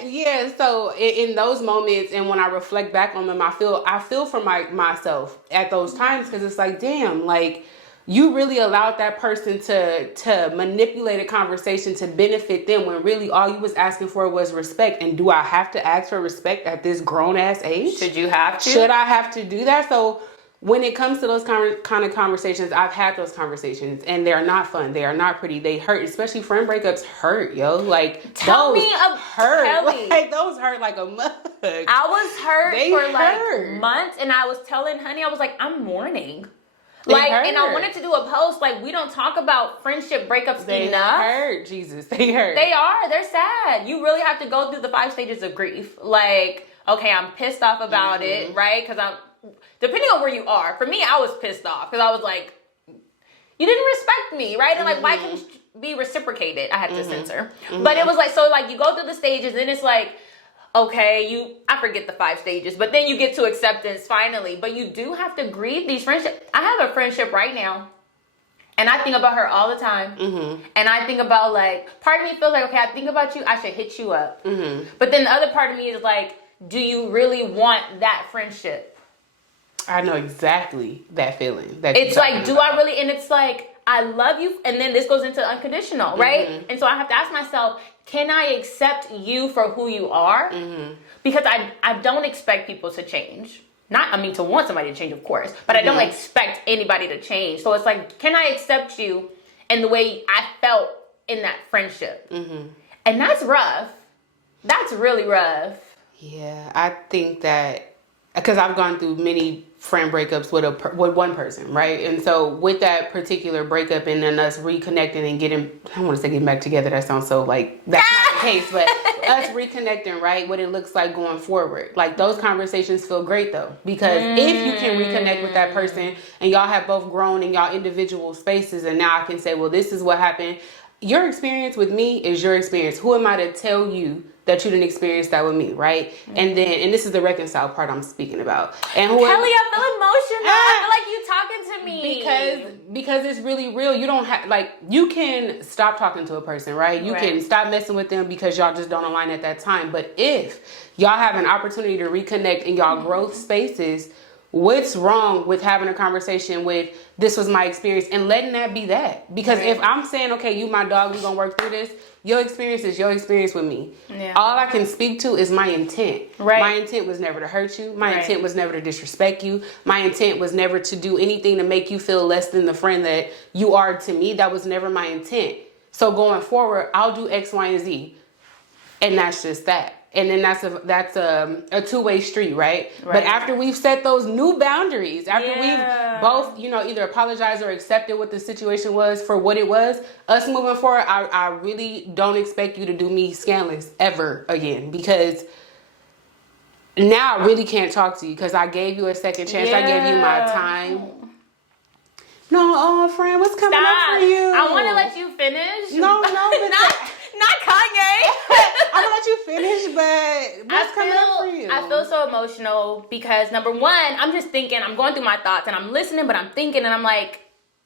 Yeah. So in those moments, and when I reflect back on them, I feel for myself at those times, because it's like, damn, like you really allowed that person to manipulate a conversation to benefit them when really all you was asking for was respect. And do I have to ask for respect at this grown ass age? Should you have to? Should I have to do that? So when it comes to those kind of conversations, I've had those conversations, and they are not fun. They are not pretty. They hurt, especially friend breakups hurt, yo. Like tell me of hurt. Kelly. Like those hurt like a mug. I was hurt like months, and I was telling Honey, I was like, I'm mourning. And I wanted to do a post like, we don't talk about friendship breakups enough. They hurt, Jesus. They hurt. They are. They're sad. You really have to go through the 5 stages of grief. Like, okay, I'm pissed off about it, right? Because depending on where you are. For me, I was pissed off because I was like, you didn't respect me, right? And like, why can't you be reciprocated? I had to censor. But it was like, so like you go through the stages, and it's like, okay, I forget the 5 stages, but then you get to acceptance finally. But you do have to grieve these friendships. I have a friendship right now, And I think about her all the time. Mm-hmm. And I think about, like, part of me feels like, okay, I think about you, I should hit you up. Mm-hmm. But then the other part of me is like, do you really want that friendship? I know exactly that feeling. It's like, do I really? And it's like, I love you. And then this goes into unconditional, right? Mm-hmm. And so I have to ask myself, can I accept you for who you are? Mm-hmm. Because I don't expect people to change. To want somebody to change, of course. But I don't expect anybody to change. So it's like, can I accept you in the way I felt in that friendship? Mm-hmm. And that's rough. That's really rough. Yeah, I think that, because I've gone through many friend breakups with one person, right? And so with that particular breakup and then us reconnecting and getting, I don't want to say getting back together, that sounds so like, that's not the case, but us reconnecting, right? What it looks like going forward. Like, those conversations feel great though, because if you can reconnect with that person and y'all have both grown in y'all individual spaces, and now I can say, well, this is what happened. Your experience with me is your experience. Who am I to tell you that you didn't experience that with me, right? Mm-hmm. And this is the reconcile part I'm speaking about. And Kelly, I feel emotional. I feel like you talking to me. Because it's really real. You don't have, like, you can stop talking to a person, right? You can stop messing with them because y'all just don't align at that time. But if y'all have an opportunity to reconnect in y'all growth spaces, what's wrong with having a conversation with, this was my experience, and letting that be that? Because if I'm saying, okay, you my dog, we gonna work through this, your experience is your experience with me. Yeah. All I can speak to is my intent. Right. My intent was never to hurt you. My intent was never to disrespect you. My intent was never to do anything to make you feel less than the friend that you are to me. That was never my intent. So going forward, I'll do X, Y, and Z. And that's just that. And then that's a two-way street, right? But after we've set those new boundaries, after we've both, either apologized or accepted what the situation was for what it was, us moving forward, I really don't expect you to do me scandalous ever again, because now I really can't talk to you because I gave you a second chance. I gave you my time. No, friend, what's coming up for you? I want to let you finish. No, not Kanye. I'm gonna let you finish, but what's coming up for you? I feel so emotional because, number one, I'm just thinking, I'm going through my thoughts and I'm listening, but I'm thinking and I'm like,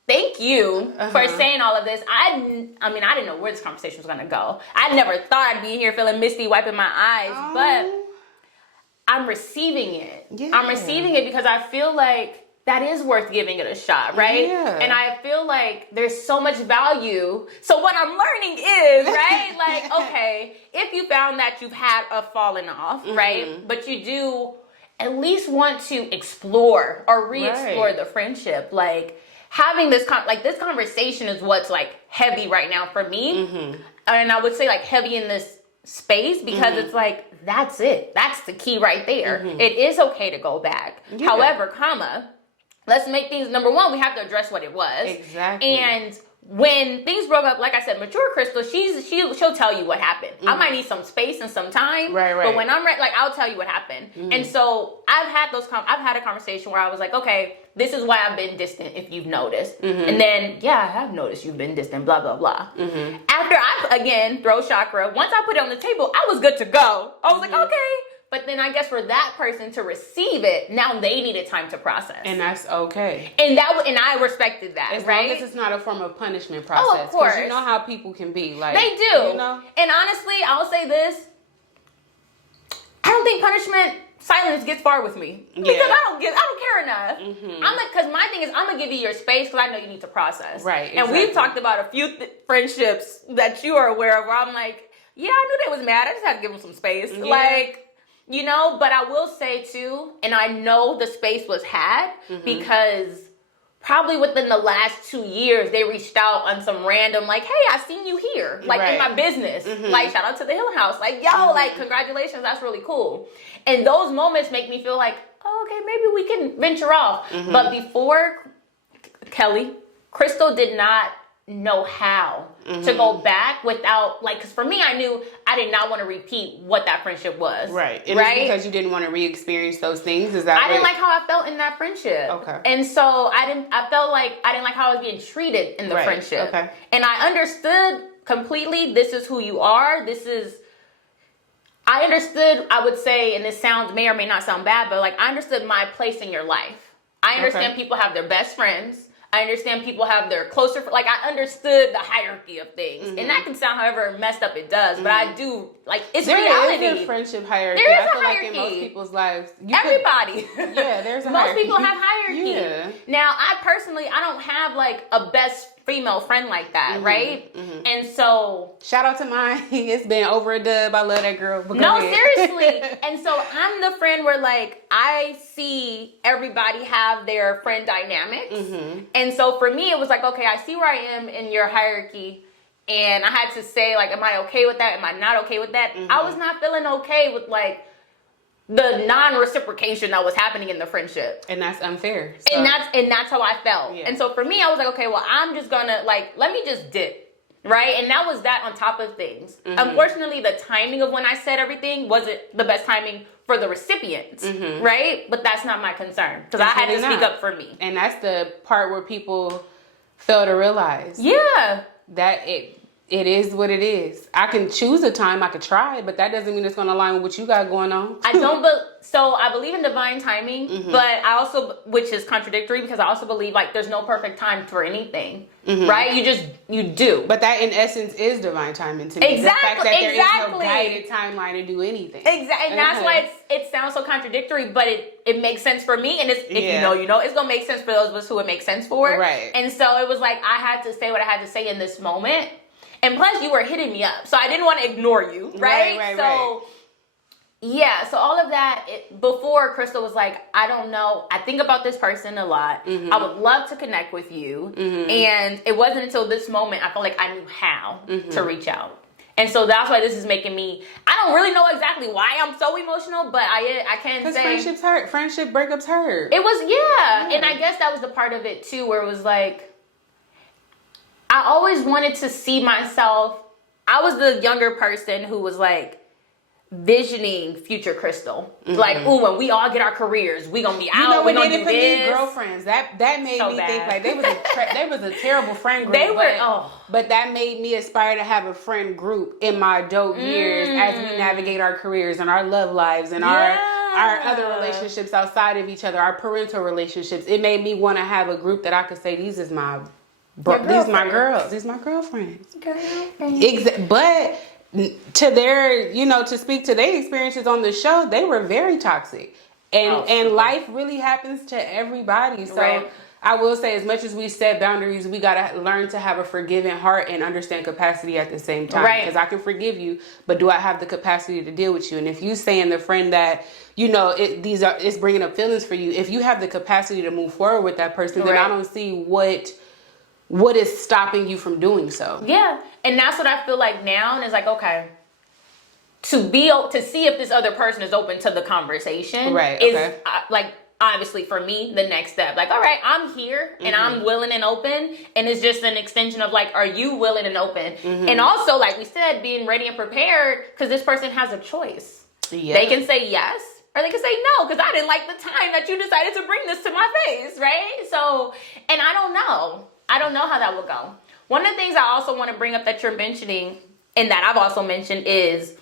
thank you for saying all of this. I didn't know where this conversation was gonna go. I never thought I'd be here feeling misty, wiping my eyes, but I'm receiving it. Yeah. I'm receiving it because I feel like that is worth giving it a shot, right? Yeah. And I feel like there's so much value. So what I'm learning is, right? Like, okay, if you found that you've had a falling off, right? But you do at least want to explore or re-explore the friendship. Like, having this conversation is what's like heavy right now for me. And I would say like heavy in this space because it's like, that's it. That's the key right there. It is okay to go back. Yeah. However, let's make things, number one, we have to address what it was. Exactly. And when things broke up, like I said, mature Krystal, she'll tell you what happened. I might need some space and some time. Right. But when I'm ready, like, I'll tell you what happened. And so I've had a conversation where I was like, okay, this is why I've been distant, if you've noticed. And then, I have noticed you've been distant, blah, blah, blah. After I, again, throw chakra, once I put it on the table, I was good to go. I was like, okay. But then I guess for that person to receive it, now they needed time to process. And that's okay. And I respected that, as long as it's not a form of punishment process. Oh, of course. Because you know how people can be. Like, they do. And honestly, I'll say this. I don't think punishment, silence gets far with me. Because I don't care enough. Because my thing is, I'm going to give you your space because I know you need to process. Right, exactly. And we've talked about a few friendships that you are aware of where I'm like, yeah, I knew they was mad. I just had to give them some space. Yeah. Like, but I will say too, and I know the space was had because probably within the last 2 years, they reached out on some random, like, hey, I seen you here, like in my business. Like, shout out to the Hill House. Like, yo, like, congratulations, that's really cool. And those moments make me feel like, oh, okay, maybe we can venture off. But before Kelly, Krystal did not know how to go back without, like, because for me, I knew I did not want to repeat what that friendship was. Right. And it's because you didn't want to re-experience those things? Is that I didn't like how I felt in that friendship. Okay. And so I felt like I didn't like how I was being treated in the friendship. Okay. And I understood completely, this is who you are. I understood, I would say, and this may or may not sound bad, but like, I understood my place in your life. I understand people have their best friends. I understand people have their closer, like I understood the hierarchy of things. And that can sound however messed up it does, but I do, like, it's reality. There is a friendship hierarchy. There is I feel a hierarchy. like in most people's lives. Everybody. There's a most hierarchy. people have hierarchy. Yeah. Now, I personally, I don't have like a best female friend like that, right? And so shout out to mine. It's been over a dub. I love that girl. No, seriously. And so I'm the friend where like I see everybody have their friend dynamics. And so for me, it was like, okay, I see where I am in your hierarchy. And I had to say, like, am I okay with that? Am I not okay with that? I was not feeling okay with like the non-reciprocation that was happening in the friendship. And that's unfair. So. And that's how I felt. Yeah. And so for me, I was like, okay, well, I'm just gonna like, let me just dip. Right? And that was that on top of things. Unfortunately, the timing of when I said everything wasn't the best timing for the recipients. Right? But that's not my concern. Because I had to speak up for me. And that's the part where people fail to realize. Yeah. That it is what it is. I can choose a time, I could try, but that doesn't mean it's going to align with what you got going on. So I believe in divine timing, but I also, which is contradictory because I also believe like there's no perfect time for anything, right? You do. But that in essence is divine timing to me. Exactly. The fact that there is no guided timeline to do anything. Exactly. And that's why it sounds so contradictory, but it makes sense for me. And if you know, it's going to make sense for those of us who it makes sense for. Right. And so it was like, I had to say what I had to say in this moment. And plus, you were hitting me up, so I didn't want to ignore you, right? Yeah, so all of that, before Krystal was like, I don't know, I think about this person a lot. I would love to connect with you. And it wasn't until this moment, I felt like I knew how to reach out. And so that's why this is making me, I don't really know exactly why I'm so emotional, but I can say. Because friendships hurt. Friendship breakups hurt. It was, yeah. And I guess that was the part of it too, where it was like, I always wanted to see myself. I was the younger person who was like visioning future Krystal. Like, ooh, when we all get our careers, we gonna be out. We gonna do this. Girlfriends. That made me think like they was a terrible friend group. They were, but that made me aspire to have a friend group in my adult years as we navigate our careers and our love lives and our other relationships outside of each other, our parental relationships. It made me want to have a group that I could say, these are my girls. These my girlfriends. But to their, to speak to their experiences on the show, they were very toxic. And life really happens to everybody. So I will say, as much as we set boundaries, we got to learn to have a forgiving heart and understand capacity at the same time. Because I can forgive you, but do I have the capacity to deal with you? And if you saying the friend that, it's bringing up feelings for you, if you have the capacity to move forward with that person, then I don't see what is stopping you from doing so. Yeah. And that's what I feel like now. And it's like, okay, to see if this other person is open to the conversation is like, obviously for me, the next step. Like, all right, I'm here and I'm willing and open. And it's just an extension of like, are you willing and open? And also, like we said, being ready and prepared, because this person has a choice. They can say yes, or they can say no, because I didn't like the time that you decided to bring this to my face, right? So, and I don't know how that will go. One of the things I also want to bring up that you're mentioning, and that I've also mentioned, is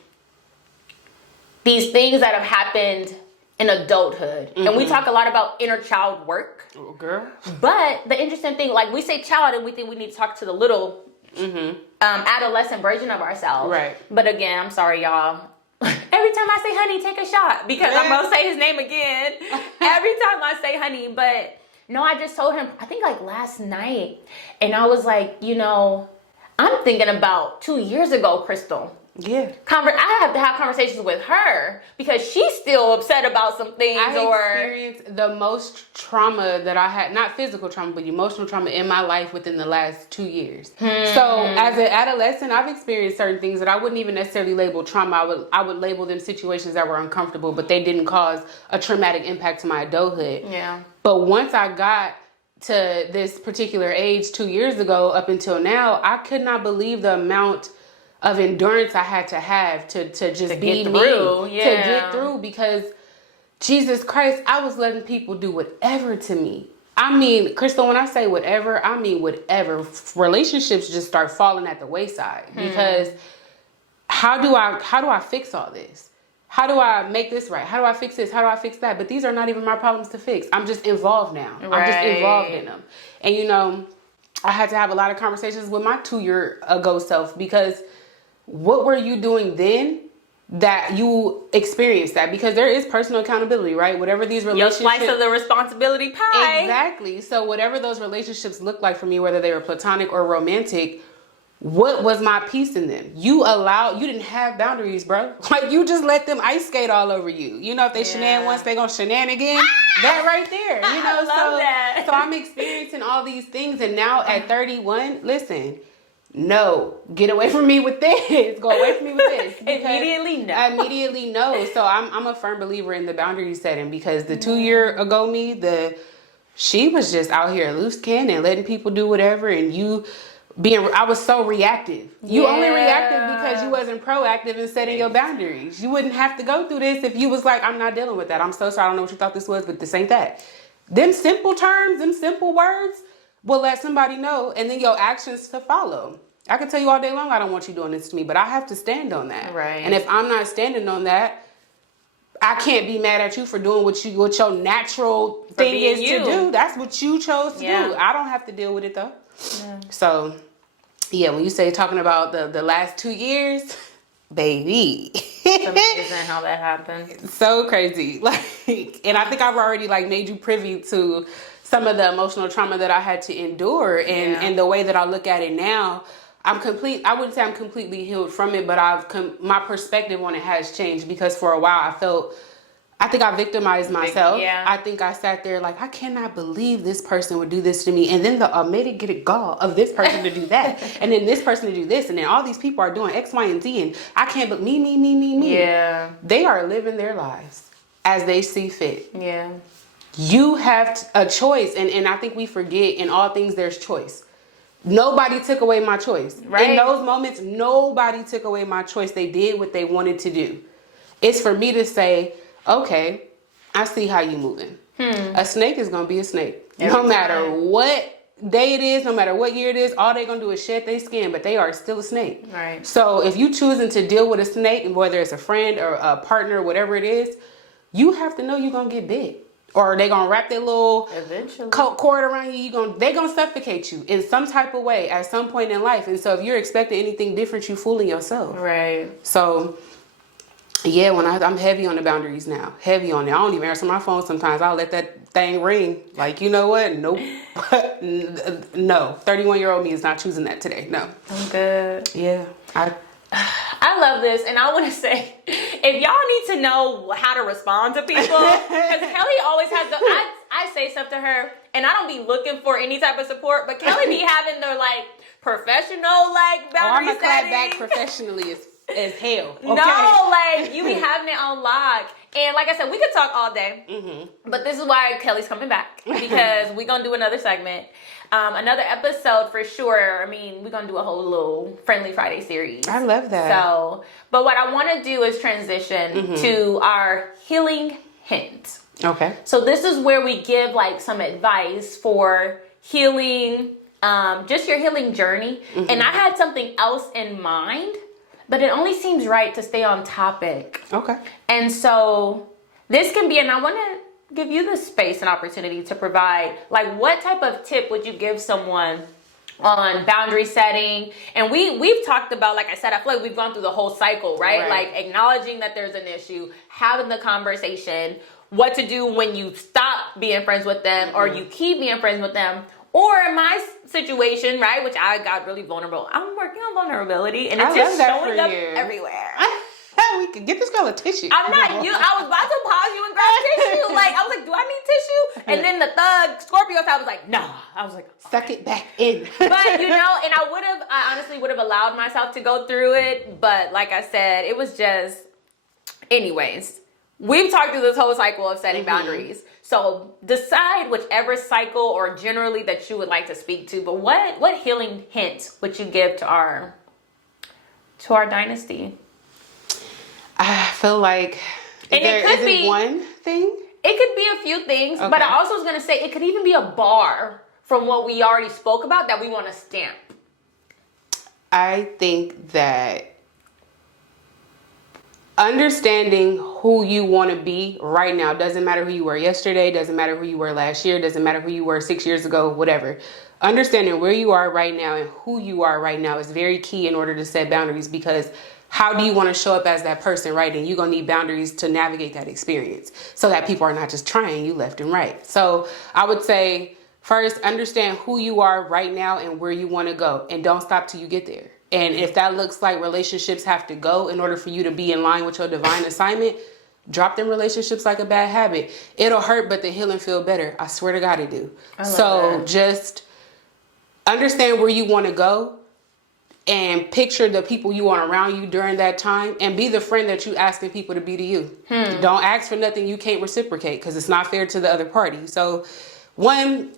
these things that have happened in adulthood. And we talk a lot about inner child work. Oh, girl. But the interesting thing, like we say child and we think we need to talk to the little adolescent version of ourselves. Right. But again, I'm sorry, y'all. Every time I say honey, take a shot, because I'm going to say his name again. Every time I say honey, but no, I just told him, I think like last night, and I was like, I'm thinking about 2 years ago, Krystal. Yeah. I have to have conversations with her because she's still upset about some things. I experienced the most trauma that I had, not physical trauma, but emotional trauma in my life within the last 2 years. So as an adolescent, I've experienced certain things that I wouldn't even necessarily label trauma. I would label them situations that were uncomfortable, but they didn't cause a traumatic impact to my adulthood. Yeah. But once I got to this particular age 2 years ago up until now, I could not believe the amount of endurance I had to have to just be me, to get through, because Jesus Christ, I was letting people do whatever to me. I mean, Krystal, when I say whatever, I mean whatever. Relationships just start falling at the wayside because how do I fix all this? how do I make this right? How do I fix this? How do I fix that? But these are not even my problems to fix. I'm just involved now. Right. I'm just involved in them. And you know, I had to have a lot of conversations with my 2-year ago self, because what were you doing then that you experienced that? Because there is personal accountability, right? Whatever these relationships... Your slice of the responsibility pie. Exactly. So whatever those relationships look like for me, whether they were platonic or romantic, what was my piece in them? You didn't have boundaries, bro. Like, you just let them ice skate all over you. You know, if they shenan once, they gonna shenan again. That right there. You know, I love that. So I'm experiencing all these things, and now at 31, listen, no, get away from me with this. Go away from me with this. Immediately no. So I'm a firm believer in the boundary setting, because the 2-year ago me, she was just out here loose cannon, letting people do whatever, and I was so reactive. You only reacted because you wasn't proactive in setting your boundaries. You wouldn't have to go through this if you was like, I'm not dealing with that. I'm so sorry. I don't know what you thought this was, but this ain't that. Them simple terms, them simple words will let somebody know, and then your actions to follow. I can tell you all day long, I don't want you doing this to me, but I have to stand on that. Right. And if I'm not standing on that, I can't be mad at you for doing what your natural thing is to do. That's what you chose to do. I don't have to deal with it though. Yeah. So, yeah, when you say talking about the last 2 years, baby. It's amazing how that happened. So crazy. And I think I've already made you privy to some of the emotional trauma that I had to endure, and the way that I look at it now. I wouldn't say I'm completely healed from it, but my perspective on it has changed, because for a while I think I victimized myself. Yeah. I think I sat there like, I cannot believe this person would do this to me. And then the mitigated gall of this person to do that. And then this person to do this. And then all these people are doing X, Y, and Z. And I can't, but me. Yeah. They are living their lives as they see fit. Yeah. You have a choice. And I think we forget, in all things there's choice. Nobody took away my choice. Right. In those moments, nobody took away my choice. They did what they wanted to do. It's for me to say, okay, I see how you moving. A snake is going to be a snake. No matter what day it is, no matter what year it is, all they're going to do is shed their skin, but they are still a snake. Right. So if you choosing to deal with a snake, whether it's a friend or a partner, whatever it is, you have to know you're going to get bit. Or they going to wrap their little cord around you. They going to suffocate you in some type of way at some point in life. And so if you're expecting anything different, you fooling yourself. Right. So... yeah, when I'm heavy on the boundaries now. Heavy on it. I don't even answer my phone sometimes. I'll let that thing ring. Like, you know what? Nope. No. 31-year-old me is not choosing that today. No. I'm good. Yeah. I love this. And I want to say, if y'all need to know how to respond to people, because Kelly always has I say stuff to her, and I don't be looking for any type of support, but Kelly be having the, professional, boundary I'm going to clap setting. back professionally as hell. Okay? No, you be having it on lock. And like I said, we could talk all day. Mm-hmm. But this is why Kelly's coming back, because we're going to do another segment. Another episode for sure. I mean, we're going to do a whole little Friendly Friday series. I love that. So, but what I want to do is transition to our healing hint. Okay. So this is where we give some advice for healing, just your healing journey. Mm-hmm. And I had something else in mind, but it only seems right to stay on topic. Okay. And so this can be, and I want to give you the space and opportunity to provide, what type of tip would you give someone on boundary setting? And we've talked about, like I said, I feel like we've gone through the whole cycle, right? Acknowledging that there's an issue, having the conversation, what to do when you stop being friends with them or you keep being friends with them. Or in my situation, right, which I got really vulnerable. I'm working on vulnerability, and it's just showing up everywhere. We could get this girl a tissue. I'm not you. I was about to pause you and grab tissue. I was like, do I need tissue? And then the thug Scorpio side was like, no. I was like, suck it back in. But and I honestly would have allowed myself to go through it. But like I said, it was just, anyways. We've talked through this whole cycle of setting boundaries. So decide whichever cycle or generally that you would like to speak to. But what healing hint would you give to our dynasty? I feel like is it one thing? It could be a few things, but I also was going to say it could even be a bar from what we already spoke about that we want to stamp. I think that understanding who you want to be right now. Doesn't matter who you were yesterday, doesn't matter who you were last year, doesn't matter who you were 6 years ago, whatever. Understanding where you are right now and who you are right now is very key in order to set boundaries, because how do you want to show up as that person, right? And you're going to need boundaries to navigate that experience so that people are not just trying you left and right. So I would say, first, understand who you are right now and where you want to go, and don't stop till you get there. And if that looks like relationships have to go in order for you to be in line with your divine assignment, drop them relationships like a bad habit. It'll hurt, but the healing feel better. I swear to God it do. So just understand where you want to go and picture the people you want around you during that time, and be the friend that you asking people to be to you. Don't ask for nothing you can't reciprocate, because it's not fair to the other party. So one,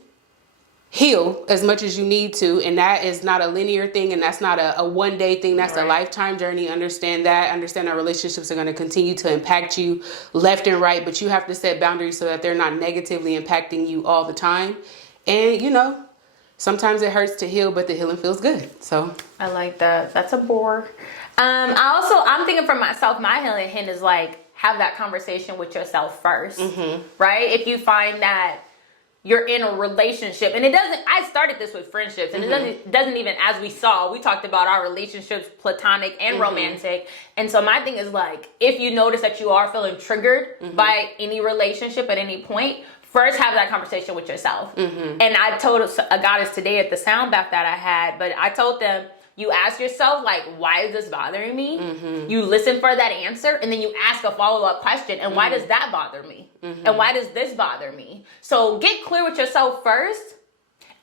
heal as much as you need to, and that is not a linear thing, and that's not a one day thing. That's a lifetime journey. Understand that relationships are going to continue to impact you left and right, but you have to set boundaries so that they're not negatively impacting you all the time. And sometimes it hurts to heal, but the healing feels good. So I like that. That's a bore. I'm thinking for myself, my healing hint is like, have that conversation with yourself first, right? If you find that you're in a relationship, and I started this with friendships, and it doesn't even, as we talked about our relationships, platonic and romantic. And so my thing is like, if you notice that you are feeling triggered by any relationship at any point, first have that conversation with yourself. And I told a goddess today at the sound bath that I had, but I told them, you ask yourself, like, why is this bothering me? You listen for that answer, and then you ask a follow-up question, and why does that bother me? And why does this bother me? So get clear with yourself first,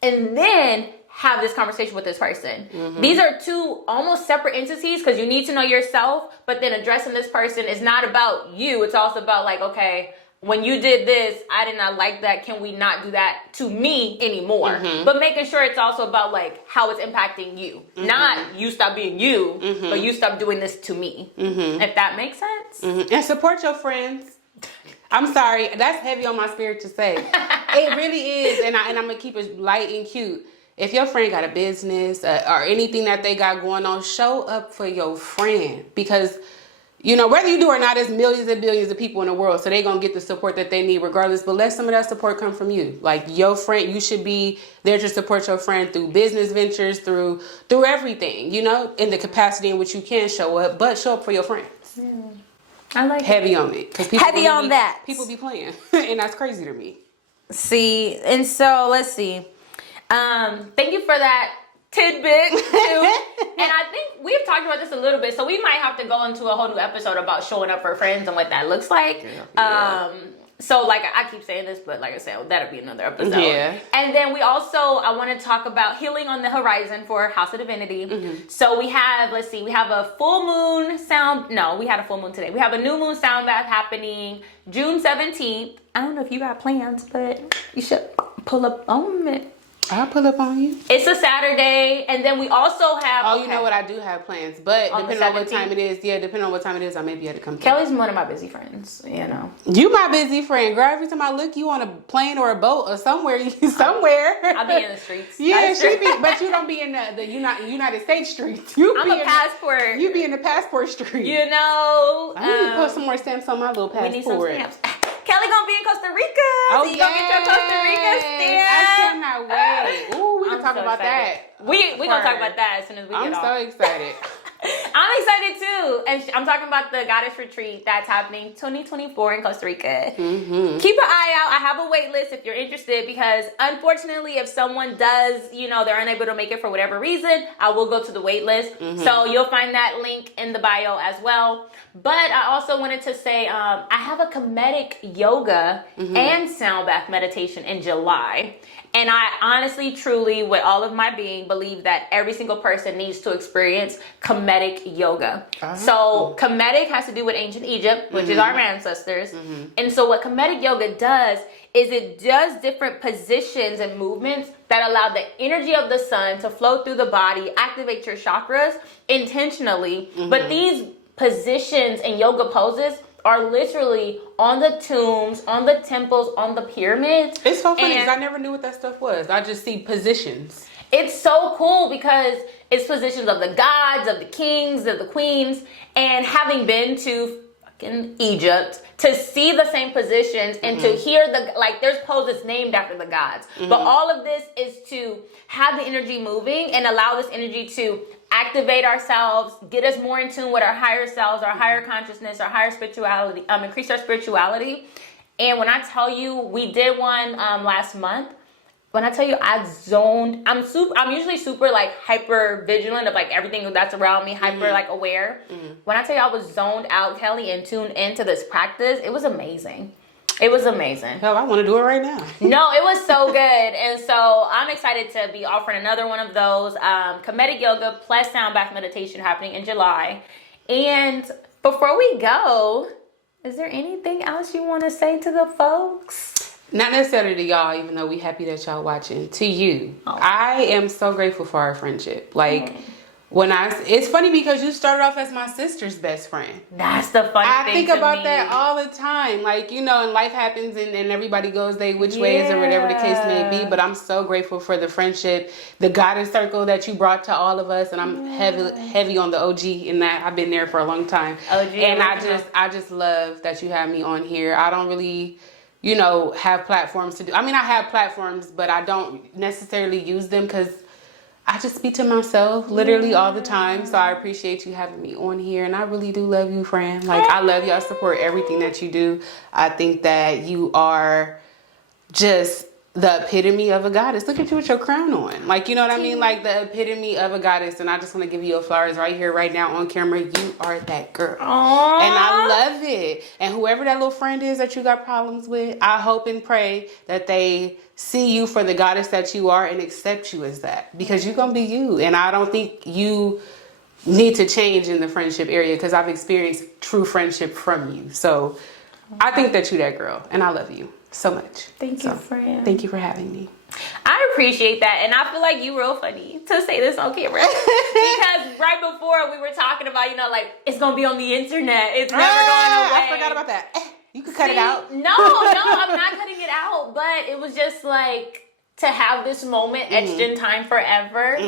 and then have this conversation with this person. These are two almost separate entities, because you need to know yourself, but then addressing this person is not about you. It's also about like, okay, when you did this, I did not like that. Can we not do that to me anymore? But making sure it's also about like how it's impacting you. Not you stop being you, but you stop doing this to me. If that makes sense. And support your friends. I'm sorry, that's heavy on my spirit to say. It really is, and I'm gonna keep it light and cute. If your friend got a business or anything that they got going on, show up for your friend, because whether you do or not, there's millions and billions of people in the world, so they're going to get the support that they need regardless, but let some of that support come from you. Like, your friend, you should be there to support your friend through business ventures, through everything, in the capacity in which you can show up, but show up for your friends. I like heavy on it. Heavy on that. People be playing, and that's crazy to me. See, and so, let's see. Thank you for that tidbit too. And I think we've talked about this a little bit, so we might have to go into a whole new episode about showing up for friends and what that looks like. So like I keep saying this, but like I said, that'll be another episode. And then I want to talk about healing on the horizon for House of Divinity. So we have a full moon we had a full moon today. We have a new moon sound bath happening June 17th. I don't know if you got plans, but you should pull up on it. I'll pull up on you. It's a Saturday, and then we also have... you know what? I do have plans, but depending on what time it is, I may be able to come. Kelly's one of my busy friends, You my busy friend, girl. Every time I look, you on a plane or a boat or somewhere. I'll be in the streets. Yeah, but you don't be in the United States streets. I'm a passport. You be in the passport street. I need to put some more stamps on my little passport. We need some stamps. Kelly gonna be in Costa Rica. Oh, so you gonna get your Costa Rica stamp. I cannot wait. Ooh, we can talk about that. We gonna talk about that as soon as we get off. I'm so excited. I'm excited too. And I'm talking about the Goddess Retreat that's happening 2024 in Costa Rica. Keep an eye out. I have a wait list if you're interested, because unfortunately, if someone does, they're unable to make it for whatever reason, I will go to the wait list. So you'll find that link in the bio as well. But I also wanted to say I have a Kemetic yoga and sound bath meditation in July. And I honestly, truly, with all of my being, believe that every single person needs to experience Kemetic yoga. So Kemetic has to do with ancient Egypt, which is our ancestors. And so what Kemetic yoga does is it does different positions and movements that allow the energy of the sun to flow through the body, activate your chakras intentionally. But these positions and yoga poses are literally on the tombs, on the temples, on the pyramids. It's so funny because I never knew what that stuff was. I just see positions. It's so cool because it's positions of the gods, of the kings, of the queens. And having been to in Egypt to see the same positions and to hear there's poses named after the gods. But all of this is to have the energy moving and allow this energy to activate ourselves, get us more in tune with our higher selves, our higher consciousness, our higher spirituality, increase our spirituality. And when I tell you, we did one last month. When I tell you I'm usually super like hyper vigilant of like everything that's around me, hyper like aware. When I tell you I was zoned out, Kelly, and tuned into this practice, it was amazing. It was amazing. Hell, I want to do it right now. No, it was so good. And so I'm excited to be offering another one of those Kemetic yoga plus sound bath meditation happening in July. And before we go, is there anything else you want to say to the folks? Not necessarily to y'all, even though we happy that y'all watching. To you, I am so grateful for our friendship. Like, it's funny because you started off as my sister's best friend. That's the funny thing. I think about that all the time. Like, and life happens and everybody goes their which ways or whatever the case may be. But I'm so grateful for the friendship, the goddess circle that you brought to all of us. And I'm heavy on the OG in that. I've been there for a long time. OG, and I just love that you have me on here. I don't really have platforms to do. I mean, I have platforms, but I don't necessarily use them because I just speak to myself literally all the time. So I appreciate you having me on here. And I really do love you, friend. Like, I love you. I support everything that you do. I think that you are just the epitome of a goddess. Look at you with your crown on. Like, you know what I mean? Like, the epitome of a goddess. And I just want to give you your flowers right here, right now on camera. You are that girl. Aww. And I love it. And whoever that little friend is that you got problems with, I hope and pray that they see you for the goddess that you are and accept you as that. Because you're going to be you. And I don't think you need to change in the friendship area because I've experienced true friendship from you. So I think that you're that girl. And I love you so much. Thank you, friend. Thank you for having me. I appreciate that, and I feel like you real funny to say this on camera because right before we were talking about, like it's gonna be on the internet. It's never going away. I forgot about that. You could cut it out. No, I'm not cutting it out. But it was just like to have this moment etched in time forever,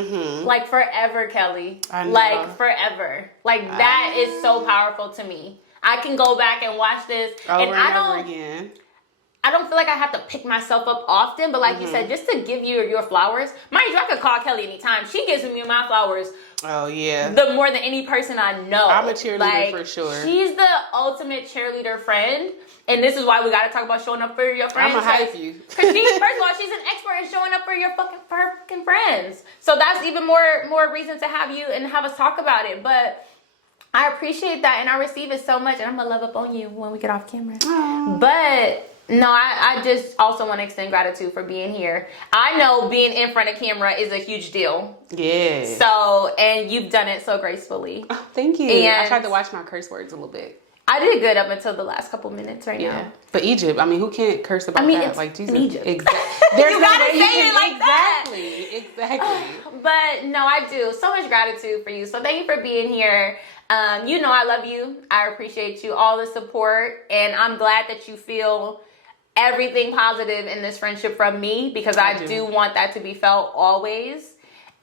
like forever, Kelly. I know. Like forever. Like that is so powerful to me. I can go back and watch this, over and over again. I don't feel like I have to pick myself up often, but like you said, just to give you your flowers. Mind you, I could call Kelly anytime. She gives me my flowers. Oh, yeah. The more than any person I know. I'm a cheerleader for sure. She's the ultimate cheerleader friend. And this is why we got to talk about showing up for your friends. I'm going to hype you. Because first of all, she's an expert in showing up for your fucking friends. So that's even more reason to have you and have us talk about it. But I appreciate that and I receive it so much. And I'm going to love up on you when we get off camera. Aww. But no, I just also want to extend gratitude for being here. I know being in front of camera is a huge deal. Yeah. So, and you've done it so gracefully. Oh, thank you. And I tried to watch my curse words a little bit. I did good up until the last couple minutes now. But Egypt, I mean, who can't curse about that? It's like, Jesus. in Egypt. Exactly. You gotta say it like that. Exactly. But no, I do. So much gratitude for you. So thank you for being here. I love you. I appreciate you, all the support. And I'm glad that you feel everything positive in this friendship from me because I do want that to be felt always.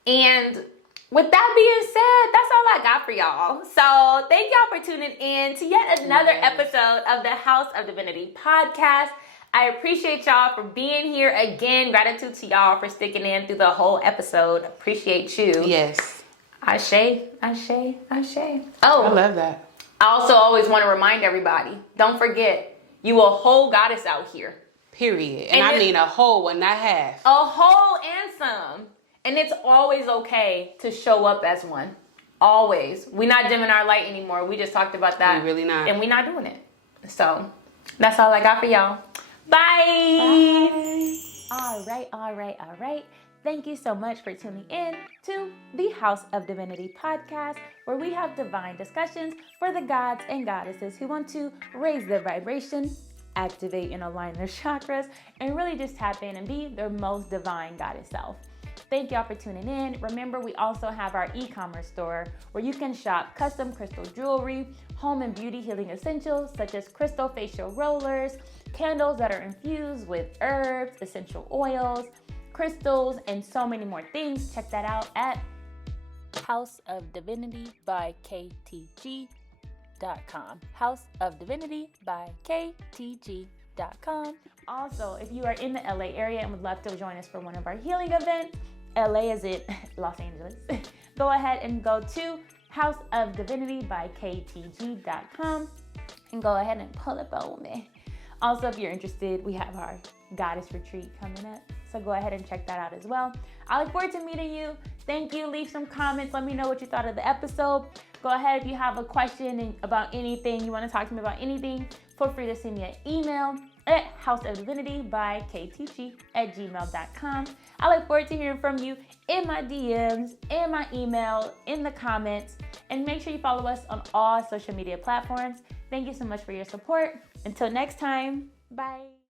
And with that being said, that's all I got for y'all. So thank y'all for tuning in to yet another episode of the House of Divinity Podcast. I appreciate y'all for being here again. Gratitude to y'all for sticking in through the whole episode. Appreciate you. Yes. Ashe. Oh, I love that. I also always want to remind everybody, don't forget, you a whole goddess out here. Period. And I mean a whole one, not half. A whole and some. And it's always okay to show up as one. Always. We're not dimming our light anymore. We just talked about that. We really not. And we're not doing it. So that's all I got for y'all. Bye. Bye. All right. Thank you so much for tuning in to the House of Divinity Podcast, where we have divine discussions for the gods and goddesses who want to raise their vibration, activate and align their chakras, and really just tap in and be their most divine goddess self. Thank y'all for tuning in. Remember, we also have our e-commerce store where you can shop custom crystal jewelry, home and beauty healing essentials such as crystal facial rollers, candles that are infused with herbs, essential oils, crystals, and so many more things. Check that out at House of Divinity by KTG. KTG.com. House of Divinity by KTG.com. Also, if you are in the LA area and would love to join us for one of our healing events, LA is it, Los Angeles, go ahead and go to House of Divinity by KTG.com and go ahead and pull up on me. Also, if you're interested, we have our Goddess Retreat coming up. So go ahead and check that out as well. I look forward to meeting you. Thank you. Leave some comments. Let me know what you thought of the episode. Go ahead if you have a question about anything, you want to talk to me about anything, feel free to send me an email at houseofdivinity@gmail.com. I look forward to hearing from you in my DMs, in my email, in the comments, and make sure you follow us on all social media platforms. Thank you so much for your support. Until next time, bye.